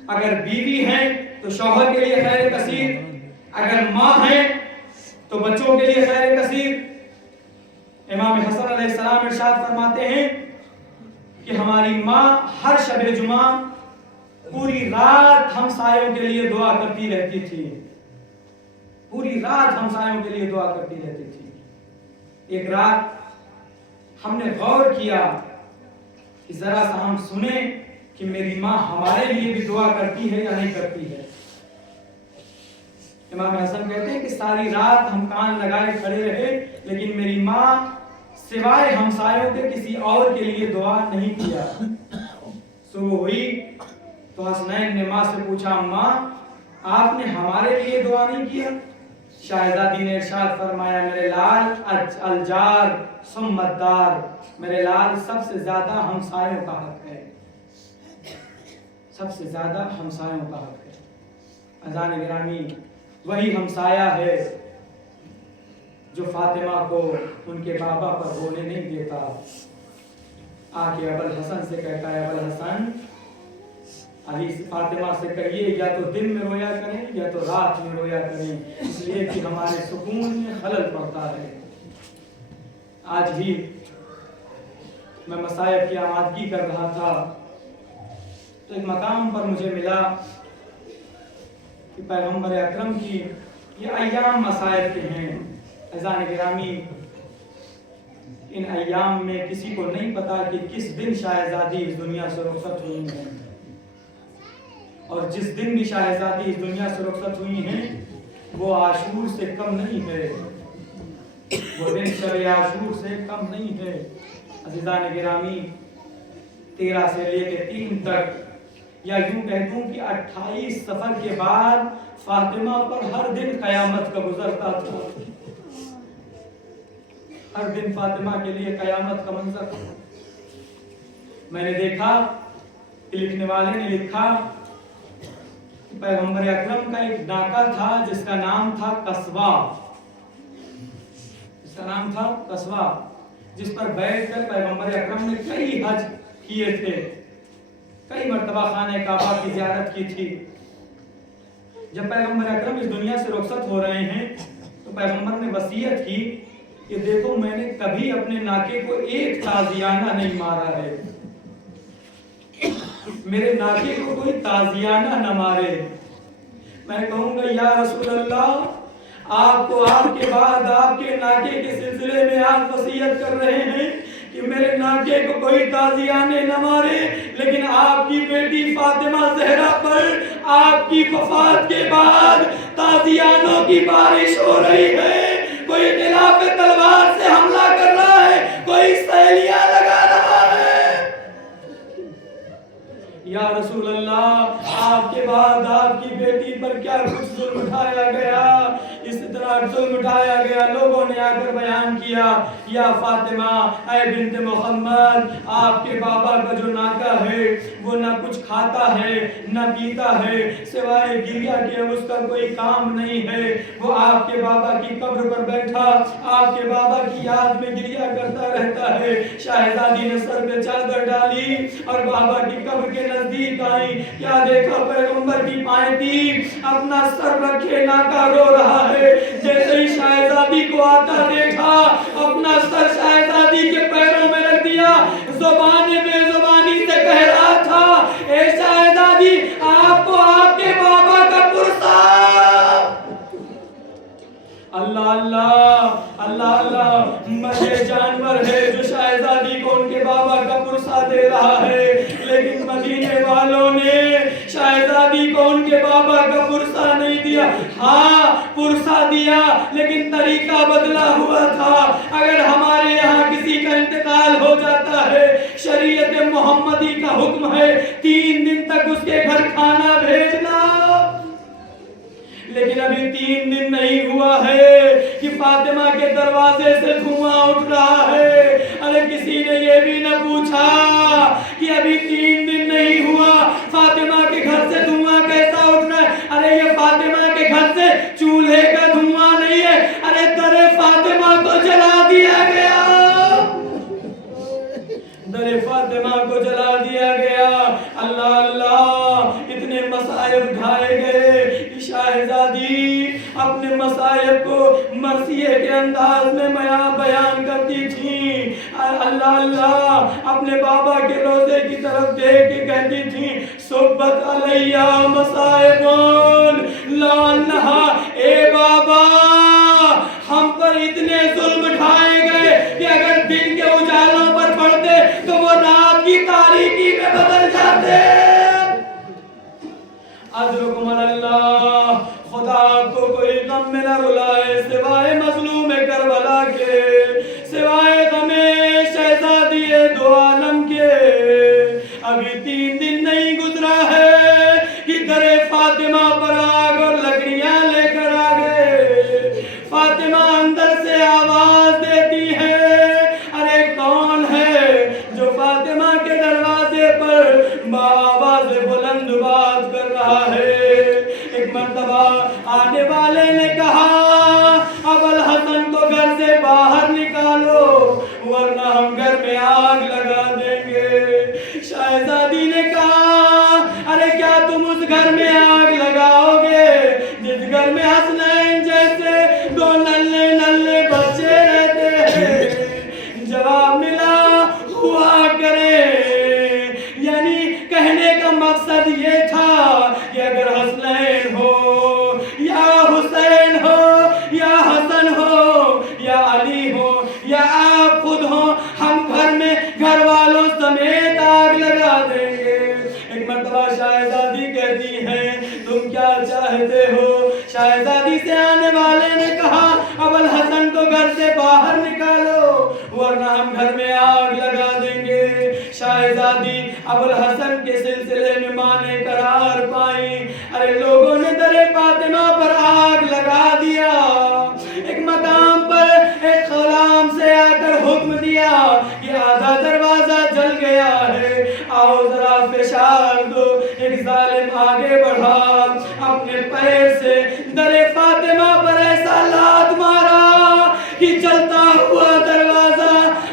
अगर बीवी हैं तो शौहर के लिए खैर कसीर, अगर माँ हैं तो बच्चों के लिए खैर कसीर। इमाम हसन अलैहिस्सलाम इरशाद फरमाते हैं कि हमारी माँ हर शब जुमा पूरी रात हमसायों के लिए दुआ करती रहती थी, पूरी रात हमसायों के लिए दुआ करती रहती थी। एक रात हमने गौर किया कि जरा सा हम सुने कि मेरी माँ हमारे लिए भी दुआ करती है या नहीं करती है। इमाम हसन कहते हैं कि सारी रात हम कान लगाए खड़े रहे, लेकिन मेरी माँ सिवाय हमसायों के किसी और के लिए दुआ नहीं किया। सुबह हुई तो हसनैन ने माँ से पूछा, माँ आपने हमारे लिए दुआ नहीं किया? शाहजादी ने इरशाद फरमाया, मेरे लाल अलजार सुम्मतदार, मेरे लाल सबसे ज्यादा हमसायों का हक है, सबसे ज्यादा हमसायों का हक है। अज़ान गिरामी, वही हमसाया है जो फातिमा को उनके बाबा पर रोने नहीं देता। आके अबुल हसन से कहता है, अबुल हसन अली फातिमा से कहिए या तो दिन में रोया करें या तो रात में रोया करें, इसलिए कि हमारे सुकून में खलल पड़ता है। आज ही मैं मसायब की आमादगी कर रहा था तो एक मकाम पर मुझे मिला कि पैगंबर अकरम की ये अय्याम मसायब के हैं। अज़ान गिरामी, इन अय्याम में किसी को नहीं पता कि किस दिन शाहजादी इस दुनिया से रुखसत हुई हैं, और जिस दिन भी शाहजादी इस दुनिया से रुखसत हुई हैं वो आशूर से कम नहीं है, वो दिन शब आशूर से कम नहीं है। अज़ीज़ान गिरामी, 13 से लेकर 3 तक, या यूं कह दूं कि 28 सफर के बाद फातिमा पर हर दिन कयामत का गुजरता था, हर दिन फातिमा के लिए कयामत का मंजर था। मैंने देखा कि लिखने वाले ने लिखा कि पैगंबर अकरम का एक नाका था जिसका नाम था कस्वा, जिसका नाम था कस्वा, जिस पर बैठकर पैगंबर अकरम ने कई हज किए थे, कई मर्तबा खाने काबा की ज़ियारत की थी। जब पैगंबर अकरम इस दुनिया से रुखसत हो रहे हैं तो पैगंबर ने वसीयत की कि देखो, मैंने कभी अपने नाके को एक ताजियाना नहीं मारा है, मेरे नाके को कोई ताजियाना न मारे। मैं कहूंगा, या रसूल अल्लाह, आप तो आपके बाद आपके नाके के सिलसिले में आप वसीयत कर रहे हैं कि मेरे नाके को कोई ताजियाने न मारे, लेकिन आपकी बेटी फातिमा ज़हरा पर आपकी वफात के बाद ताजियानों की बारिश हो रही है। कोई खिलाफ तलवार से हमला कर रहा है, कोई सहेलियां लगा रहा है। या रसूल अल्लाह, आपके बाद आपकी बेटी पर क्या कुछ जुल्म उठाया गया, इस तरह जुल्म उठाया गया। लोगों ने आकर बयान किया, या फातिमा ऐ बिन्त मोहम्मद, आपके बाबा का जो नाका है वो न कुछ खाता है न पीता है, सिवाय गिरिया के अब उसका कोई काम नहीं है। वो आपके बाबा की कब्र पर बैठा आपके बाबा की याद में गिरिया करता रहता है। शाहजादी ने सर पे चादर डाली और बाबा की कब्र के नजदीक आई। क्या देखा, पैगंबर की पायती अपना सर रखे नाका रो रहा है। जैसे ही शाहजादी को आता देखा, अपना सर शाहजादी के पैरों में रख दिया, ज़ुबान में ज़ुबानी से कह रहा था, ए शाहजादी, आपको आपके बाबा का पुरसा। अल्लाह अल्लाह अल्लाह अल्लाह, मजे जानवर है जो शाहजादी को उनके बाबा का पुरसा दे रहा है, लेकिन मदीने वालों ने शाहजादी को उनके बाबा का पुरसा नहीं दिया। हाँ पुरसा दिया, लेकिन तरीका बदला हुआ था। अगर हमारे यहाँ किसी का इंतकाल हो जाता है, शरीयत मोहम्मदी का हुक्म है 3 दिन तक उसके घर खाना भेजना। लेकिन अभी 3 दिन नहीं हुआ है कि फातिमा के दरवाजे से धुआं उठ रहा है। अरे किसी ने ये भी न पूछा कि अभी 3 दिन नहीं हुआ, फातिमा के घर से धुआं कैसा उठ रहा है? अरे ये फातिमा के घर से चूल्हे का धुआं नहीं है, अरे दरे फातिमा को जला दिया गया, दरे फातिमा को जला दिया गया। अल्लाह अल्लाह, इतने मसाइब ढाए गए कि शाहजादी अपने मसाइब को मरसिए के अंदाज में बयान करती थी। अल्लाह अल्लाह, अपने बाबा के रोज़े की तरफ देख के कहती थी, सुब्बत अलैया मसाइबुन ला अन्हा, ए बाबा हम पर इतने जुल्म ढाए गए कि अगर दिन के उजालों पर पड़ते तो वो रात की तारीकी में बदल जाते। अजरुकुम अल्लाह, खुदा आपको कोई गम में न रुलाए सिवाय मजलूम करबला के, सिवाय गमे शहजादी दो आलम के। अभी 3 दिन नहीं गुजरा है कि दरे फातिमा पर आग और लकड़ियां लेकर आ गए। फातिमा अंदर से आवाज देती है, अरे कौन है जो फातिमा के दरवाजे पर आवाज बुलंद बात कर रहा है? एक मर्तबा आने वाले ने कहा, अबुल हसन को घर से बाहर निकालो वरना हम घर में आग लगा देंगे। शहजादी ने कहा, अरे क्या तुम उस घर में आग लगाओगे जिस घर में हसनैन जैसे 2 नल्ले नल्ले बच्चे रहते हैं? जवाब मिला, हुआ करे। यानी कहने का मकसद ये था कि अगर हसनैन हो या हुसैन हो या हसन हो या अली हो या आप खुद हो, हम घर में घर वालों समेत आग लगा देंगे। एक मर्तबा शाहजादी कहती है, तुम क्या चाहते हो? शाहजादी से आने वाले ने कहा, अबुल हसन को घर से बाहर निकालो वरना हम घर में आग लगा देंगे। शाहजादी अबुल हसन के सिलसिले में माने करार पाई। अरे लोगों ने दरे फातिमा पर आग लगा दिया। एक मकाम पर एक गुलाम से आकर हुक्म दिया कि आधा दरवाजा जल गया है, आओ जरा फिशार दो। एक जालिम आगे बढ़ा, अपने पैर से दरे फातिमा पर ऐसा लात मारा कि जलता हुआ दरवाजा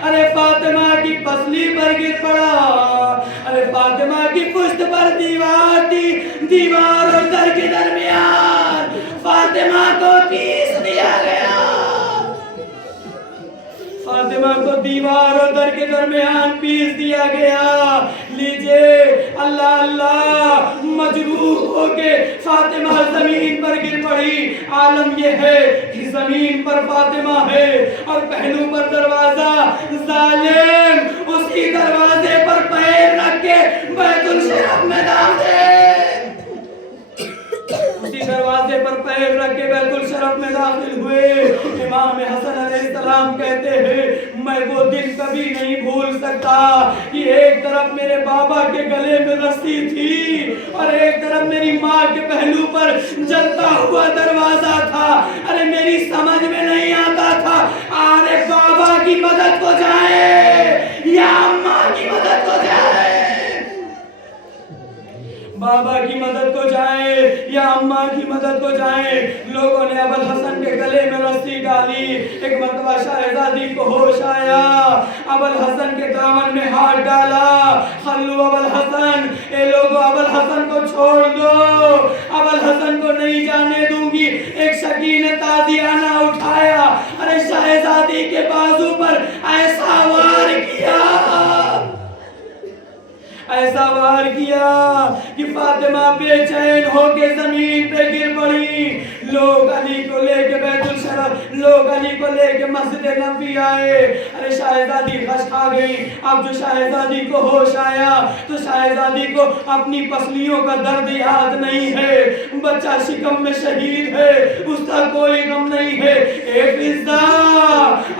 अरे फातिमा की पसली पर गिर पड़ा। अरे फातिमा की पुश्त पर दीवार थी, दीवार और दर के दरमियान फातिमा को पीस दिया गया। फातिमा को दीवार और दर के दरमियान पीस दिया गया। लीजिए, अल्लाह अल्लाह, मजरूह होके फातिमा जमीन पर गिर पड़ी। आलम ये है कि जमीन पर फातिमा है और पहलू पर दरवाजा। जालिम उसी दरवाजे पर पैर रख के बैतुल शरफ में दाखिल, उसी दरवाजे पर पैर रख के बैतुल शरफ में दाखिल हुए। इमाम हसन अलैहिस्सलाम कहते हैं, मैं वो दिन कभी नहीं भूल सकता कि एक तरफ मेरे बाबा के गले में रस्सी थी और एक तरफ मेरी माँ के पहलू पर जलता हुआ दरवाजा था। अरे मेरी समझ में नहीं आता था, अरे बाबा की मदद को जाए या अम्मा की मदद को जाए, बाबा की मदद को जाए या अम्मा की मदद को जाए। लोगों ने अबुल हसन के गले में रस्सी डाली। एक मर्तबा शहजादी को होश आया, अबुल हसन के दामन में हाथ डाला। खल्लू अबुल हसन, ए लोगों अबुल हसन को छोड़ दो, अबुल हसन को नहीं जाने दूंगी। एक शकीन ताजियाना उठाया, अरे शहजादी के बाजू पर ऐसा वार किया, ऐसा वार किया कि फातिमा बेचैन होके जमीन पे गिर पड़ी। लोग अली को लेके बैतुल शरफ लोग अली को लेके मस्जिद नबी आए। अरे शहजादी खश खा गई। अब जो शहजादी को होश आया तो शहजादी को अपनी पसलियों का दर्द याद नहीं है। बच्चा शिकम में शहीद है, उसका कोई गम नहीं है। ए फिज़ा,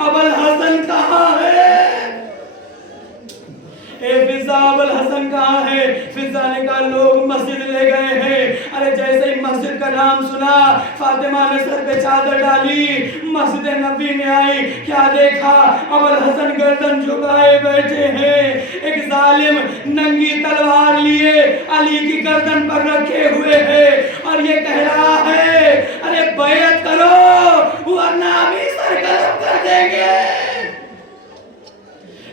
अबुल हसन कहाँ है? ए फिज़ा, अबुल हसन कहाँ है? फिज़ा ने कहा लोग मस्जिद ले गए हैं। अरे जैसे ही मस्जिद का नाम सुना, फातिमा ने सर पे चादर डाली, मस्जिद नबी में आई। क्या देखा? अबुल हसन गर्दन झुकाए बैठे हैं। एक जालिम नंगी तलवार लिए अली की गर्दन पर रखे हुए है और ये कह रहा है, अरे बैअत करो वरना अभी सर कलम कर देंगे।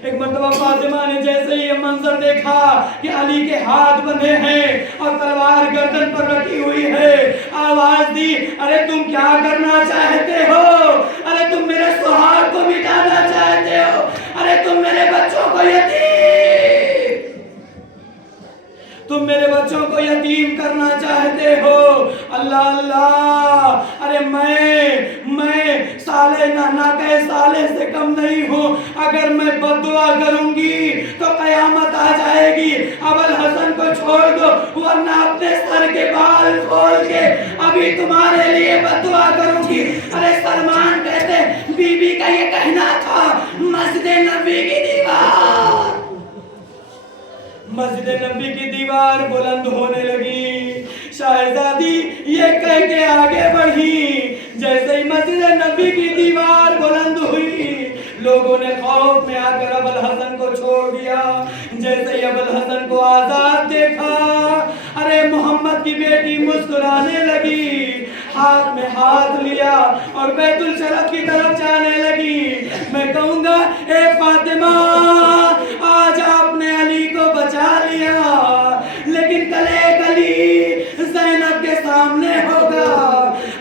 एक मर्तबा फातिमा ने जैसे ही ये मंजर देखा कि अली के हाथ बंधे हैं और तलवार गर्दन पर रखी हुई है, आवाज दी, अरे तुम क्या करना चाहते हो? अरे तुम मेरे सुहाग को मिटाना चाहते हो? अरे तुम मेरे बच्चों को यतीम करना चाहते हो? अल्लाह अल्लाह, अरे मैं साले ना कहे साले से कम नहीं हूँ। अगर मैं बद्दुआ करूंगी तो कयामत आ जाएगी। अबुल हसन को छोड़ दो वरना अपने सर के बाल खोल के अभी तुम्हारे लिए बद्दुआ करूंगी। अरे सलमान कहते बीबी का ये कहना था, मस्जिद नबी की दीवार बुलंद होने लगी। शहजादी ये कह के आगे बढ़ी। जैसे ही मस्जिद नबी की दीवार बुलंद हुई, लोगों ने खौफ में आकर अबुल हसन को छोड़ दिया। जैसे ही अबुल हसन को आजाद देखा, अरे मोहम्मद की बेटी मुस्कुराने लगी, हाथ में हाथ लिया और बैतुल शरफ की तरफ जाने लगी। मैं कहूंगा, ए फातिमा, आज आपने अली को बचा लिया, लेकिन कल एक अली ज़ैनब के सामने होगा।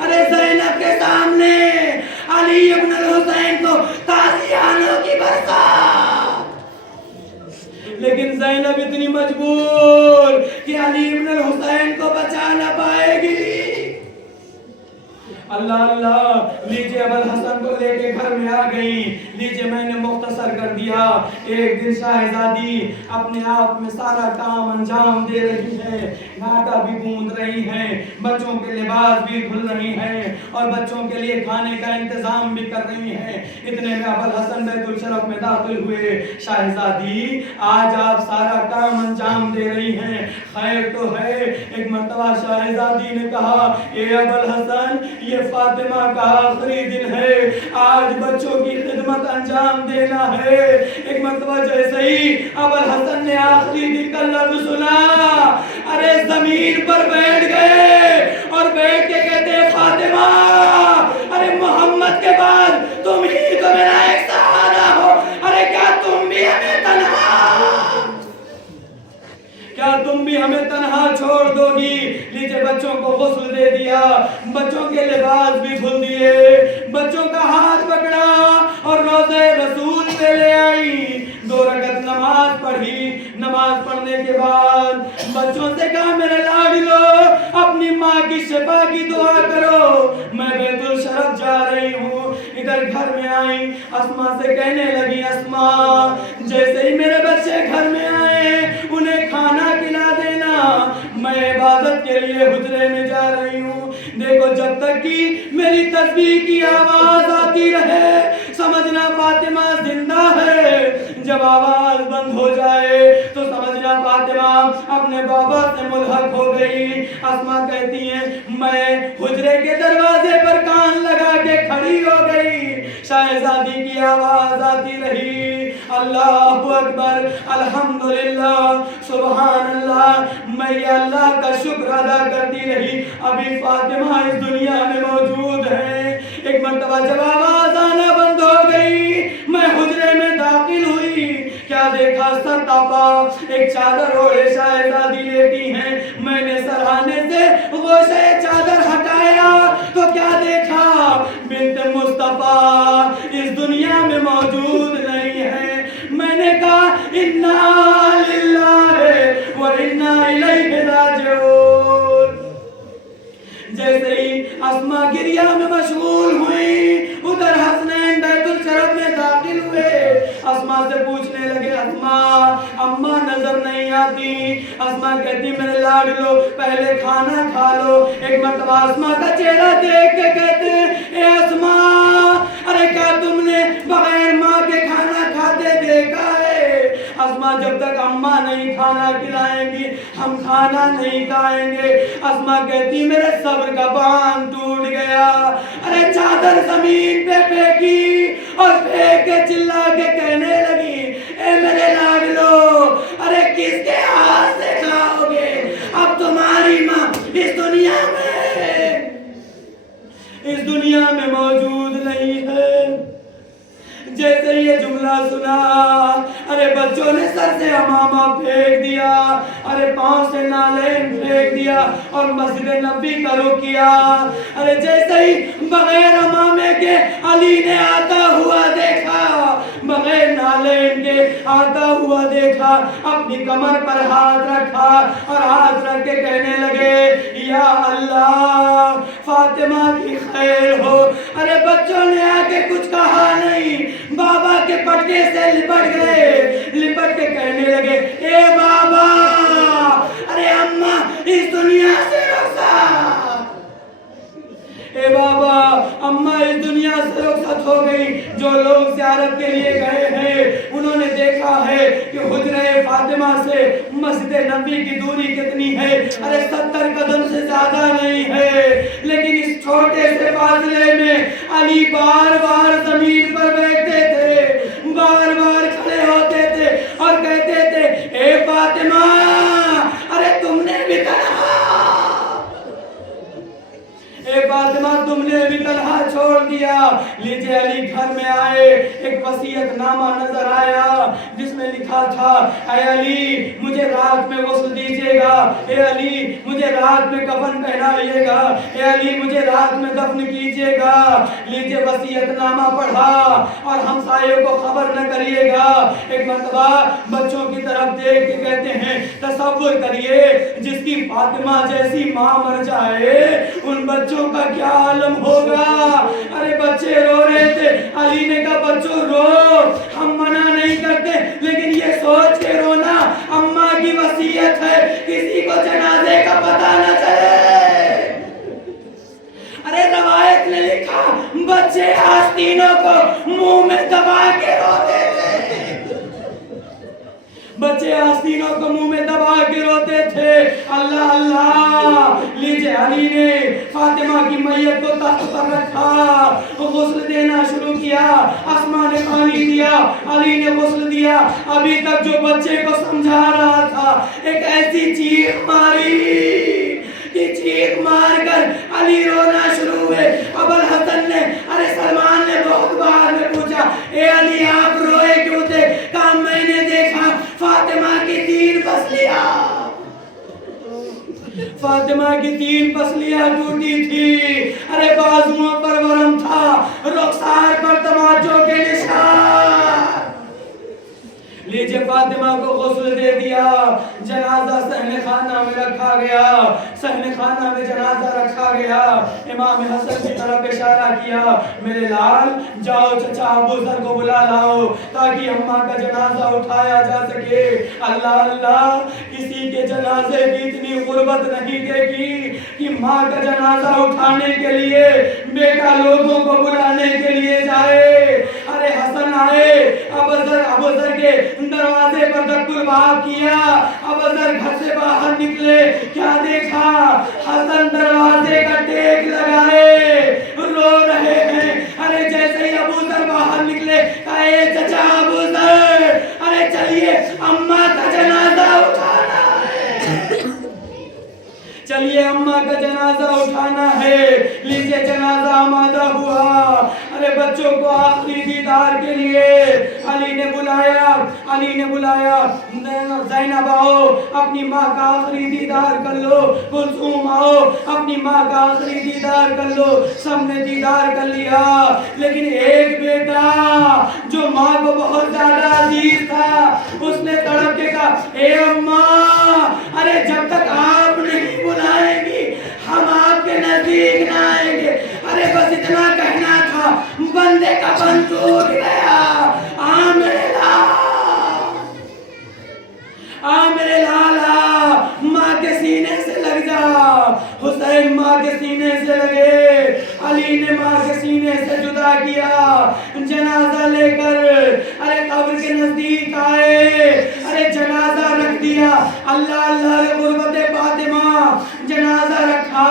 अरे ज़ैनब के सामने अली इब्न हुसैन को ताज़ियानों की बरसात। लेकिन ज़ैनब इतनी मजबूर कि अली इब्न हुसैन को बचा ना पाएगी। अल्लाह अल्लाह, लीजिए अबुल हसन को लेके घर में आ गई। लीजिए मैंने मुख्तसर कर दिया। एक दिन शहजादी अपने आप में सारा काम अंजाम दे रही है, घाटा भी गूंद रही है, बच्चों के लिबास भी धुल रही है और बच्चों के लिए खाने का इंतजाम भी कर रही है। इतने में अबुल हसन बैतुल शरफ में दाखिल हुए। शहजादी, आज आप सारा काम अंजाम दे रही हैं, खैर तो है। एक मर्तबा शहजादी ने कहा, ए अबुल हसन, ये फातिमा का आखिरी दिन है, आज बच्चों की खिदमत अंजाम देना है। एक मर्तबा जैसे ही अबुल हसन ने आखिरी दिन का लफ्ज़ सुना, अरे जमीन पर बैठ गए और बैठ के कहते, फातिमा, अरे मोहम्मद के बाद तुम ही तो मेरा एक सहारा हो। अरे क्या तुम भी हमें तन्हा छोड़ दोगी? लीजिए बच्चों को गुस्ल दे दिया, बच्चों के लिबास भी धुल दिए, बच्चों का हाथ पकड़ा और रोज़े रसूल पे ले आई। 2 रकअत नमाज पढ़ी। नमाज पढ़ने के बाद बच्चों से कहा, मेरे लाडलो, अपनी माँ की शिफा की दुआ करो, मैं बैतुल शरफ जा रही हूँ। इधर घर में आई, अस्मा से कहने लगी, अस्मा, जैसे ही मेरे बच्चे घर में आए उन्हें खाना खिला देना, मैं इबादत के लिए हुजरे में जा रही हूँ। देखो, जब तक कि मेरी तस्बीह की आवाज आती रहे समझना फातिमा जिंदा है, जब आवाज बंद हो जाए तो समझना फातिमा अपने बाबा से मुल्हक हो गई। अस्मा कहती है, मैं हुजरे के दरवाजे पर कान लगा के खड़ी हो गई, शहजादी की आवाज आती रही, अल्लाहु अकबर, अल्हम्दुलिल्लाह, सुभान अल्लाह। मैं ये अल्लाह का शुक्र अदा करती रही, अभी फातिमा इस दुनिया में मौजूद है। एक मर्तबा जब आवाज आना बंद हो गई, मैं हुजरे में दाखिल हुई, क्या देखा, सर तापा, एक चादर ओढ़े शहजादी लेटी हैं। मैंने सराहने से गोशे चादर हटाया तो क्या देखा, बिन्त मुस्तफा इस दुनिया में मौजूद नहीं है। मैंने कहा, इन्ना लिल्लाहि व इन्ना इलैहि राजिऊन। जैसे ही अस्मा गिरिया में मशगूल हुई, در حسنین بیت الشرف میں داخل ہوئے، اسما سے پوچھنے لگے اسما اماں نظر نہیں آتی. اسما کہتی میرے لاڈلو پہلے کھانا کھا لو. ایک مرتبہ اسما کا چہرہ دیکھ کے کہتے ہیں اے اسما ارے کیا تم نے بغیر ماں کے کھانا کھاتے دیکھا ہے؟ اسما جب تک اماں نہیں کھانا کھلائیں گی ہم کھانا نہیں کھائیں گے. اسما کہتی میرے صبر کا باندھ ٹوٹ گیا. ارے چادر زمین پہ پھینکی اور پھینک کے چلا کے کہنے لگی اے میرے لاڈلو ارے کس کے ہاتھ سے کھاؤ گے؟ اب تمہاری ماں اس دنیا میں موجود نہیں ہے. جیسے یہ جملہ سنا ارے بچوں نے سر سے امامہ پھینک دیا، ارے پاؤں سے نالین پھینک دیا اور مسجد نبی کا رخ کیا. ارے جیسے ہی بغیر امامے کے علی نے آتا ہوا دیکھا، بغیر نالین کے آتا ہوا دیکھا، اپنی کمر پر ہاتھ رکھا اور ہاتھ رکھ کے کہنے لگے یا اللہ فاطمہ کی خیر ہو. ارے بچوں نے آ کے کچھ کہا نہیں، بابا کے پٹکے سے لپٹ گئے، لپٹ کے کہنے لگے اے بابا ارے اماں اس دنیا سے رخصت، اے بابا اماں اس دنیا سے رخصت ہو گئی. جو لوگ زیارت کے لیے گئے ہیں انہوں نے دیکھا ہے کہ حجرہ فاطمہ سے مسجد نبی کی دوری کتنی ہے. ارے 70 قدم سے زیادہ نہیں ہے، لیکن اس چھوٹے سے فاصلے میں علی بار بار زمین پر بیٹھتے تھے، بار بار کھڑے ہوتے تھے اور کہتے تھے اے فاطمہ ارے تم نے بھی اے فاطمہ تم نے بھی طلحہ چھوڑ دیا. لیجئے علی گھر میں آئے، ایک وصیت نامہ نظر آیا جس میں لکھا تھا اے علی مجھے رات میں غسل دیجئے گا، اے علی مجھے رات میں کفن پہنائیے گا، اے علی مجھے رات میں دفن کیجئے گا. لیجئے وصیت نامہ پڑھا اور ہمسایوں کو خبر نہ کریے گا. ایک مرتبہ بچوں کی طرف دیکھ کے کہتے ہیں تصور کریے جس کی فاطمہ جیسی ماں مر جائے ان بچوں کا کیا عالم ہوگا. ارے بچے رو رہے تھے. علی نے کہا بچوں رو، ہم منع نہیں کرتے، لیکن یہ سوچ کے رونا اماں کی وصیت ہے کسی کو جنازے کا پتہ نہ چلے. ارے روایت نے لکھا بچے آستینوں کو منہ میں دبا کے روتے تھے، بچے آستینوں کو منہ میں دبا کے روتے تھے. اللہ اللہ. لیجئے علی نے فاطمہ کی میت کو تخت پر رکھا، غسل دینا شروع کیا. اسما نے پانی دیا، علی نے غسل دیا. ابھی تک جو بچے کو سمجھا رہا تھا ایک ایسی چیخ ماری کہ چیخ مار کر علی رونا شروع ہوئے. ابوالحسن نے ارے سلمان نے بہت بار میں پوچھا اے علی آپ روئے کیوں تھے؟ کہا میں نے دیکھا فاطمہ کی 3 پسلیاں، فاطمہ کی 3 پسلیاں ٹوٹی تھی. ارے بازوؤں پر ورم تھا، رخسار پر تماچوں کے نشان. لیجئے فاطمہ کو غسل دے دیا. جنازہ صحن خانہ میں رکھا گیا، صحن خانہ میں جنازہ رکھا گیا. امام حسن کی طرف اشارہ کیا میرے لال جاؤ چچا ابو ذر کو بلا لاؤ تاکہ اماں کا جنازہ اٹھایا جا سکے. اللہ اللہ کسی کے جنازے کی اتنی غربت نہیں دیکھی کہ ماں کا جنازہ اٹھانے کے لیے بیٹا لوگوں کو بلانے کے لیے جائے. ارے حسن آئے، ابو ذر کے دروازے پر دکل باب کیا. ابو ذر گھر سے باہر نکلے، کیا دیکھا؟ حسن دروازے کا ٹیک لگائے رو رہے ہیں. ارے جیسے ہی ابو ذر باہر نکلے کہا اے چچا ابو ذر ارے چلیے اماں کا جنازہ اٹھانا ہے، چلیے اماں کا جنازہ اٹھانا ہے. لیجئے جنازہ آمادہ ہوا. ارے بچوں کو آخری دیدار کے لیے علی نے بلایا زینب آؤ اپنی ماں کا آخری دیدار کر لو، کلثوم آؤ اپنی ماں کا آخری دیدار کر لو. سب نے دیدار کر لیا، لیکن ایک بیٹا جو ماں کو بہت زیادہ عزیز تھا اس نے تڑپ کے کہا اے اماں ارے جب تک آپ نہیں بلائیں گی ہم آپ کے نزدیک نہ آئیں گے. ارے بس اتنا کہنا تھا، بن کندھے کا بند ٹوٹ گیا. آ میرے لالا ماں کے سینے سے لگ جا. حسین ماں کے سینے سے لگے. علی نے ماں کے سینے سے جدا کیا. جنازہ لے کر ارے قبر کے نزدیک آئے. ارے جنازہ رکھ دیا. اللہ اللہ رے غربت فاطمہ. جنازہ رکھا.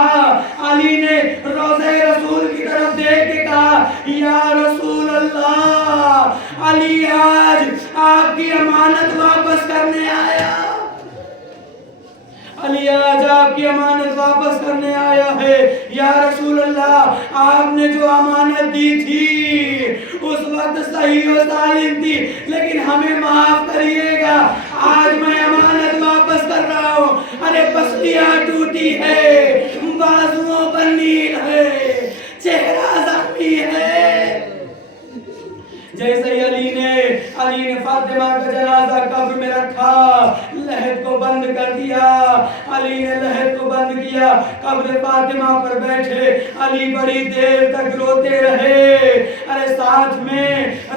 علی نے روضہ رسول کی طرف دیکھ کے کہا یا رسول اللہ علی آج آپ کی امانت واپس کرنے آیا. علی آج آپ کی امانت واپس کرنے آیا ہے. یا رسول اللہ آپ نے جو امانت دی تھی اس وقت صحیح و سالم تھی, لیکن ہمیں معاف کریے گا. آج میں امانت واپس کر رہا ہوں. ارے پسلیاں ٹوٹی ہے, بازوؤں پر نیل ہے, چہرہ زخمی ہے. جیسے ہی علی نے فاطمہ کا جنازہ قبر میں رکھا, لحد کو بند کر دیا. علی نے لحد کو بند کیا, قبر فاطمہ پر بیٹھے. علی بڑی دیر تک روتے رہے. ارے ساتھ میں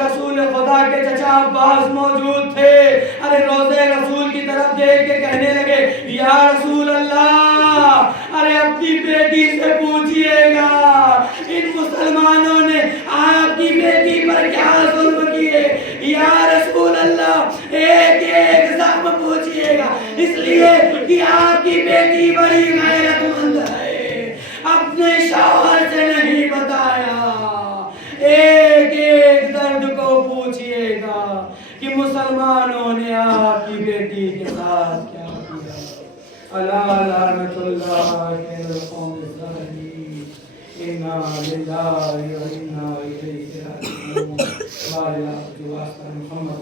رسول خدا کے چچا عباس موجود تھے. ارے روضہ رسول کی طرف دیکھ کے کہنے لگے یا رسول اللہ ارے اپنی بیٹی سے پوچھئے گا ان مسلمانوں نے آپ کی بیٹی پر کیا ظلم کیے. یا رسول اللہ ایک ایک زخم پوچھئے گا, اس لیے کہ آپ کی بیٹی بڑی غیرت مند ہے, اپنے شوہر سے نہیں بتایا. ایک ایک درد کو پوچھئے گا کہ مسلمانوں نے آپ کی بیٹی کے ساتھ کیا کیا. الا لعنت اللہ علی القوم الظالمین. انا للہ و انا الیہ راجعون. محمد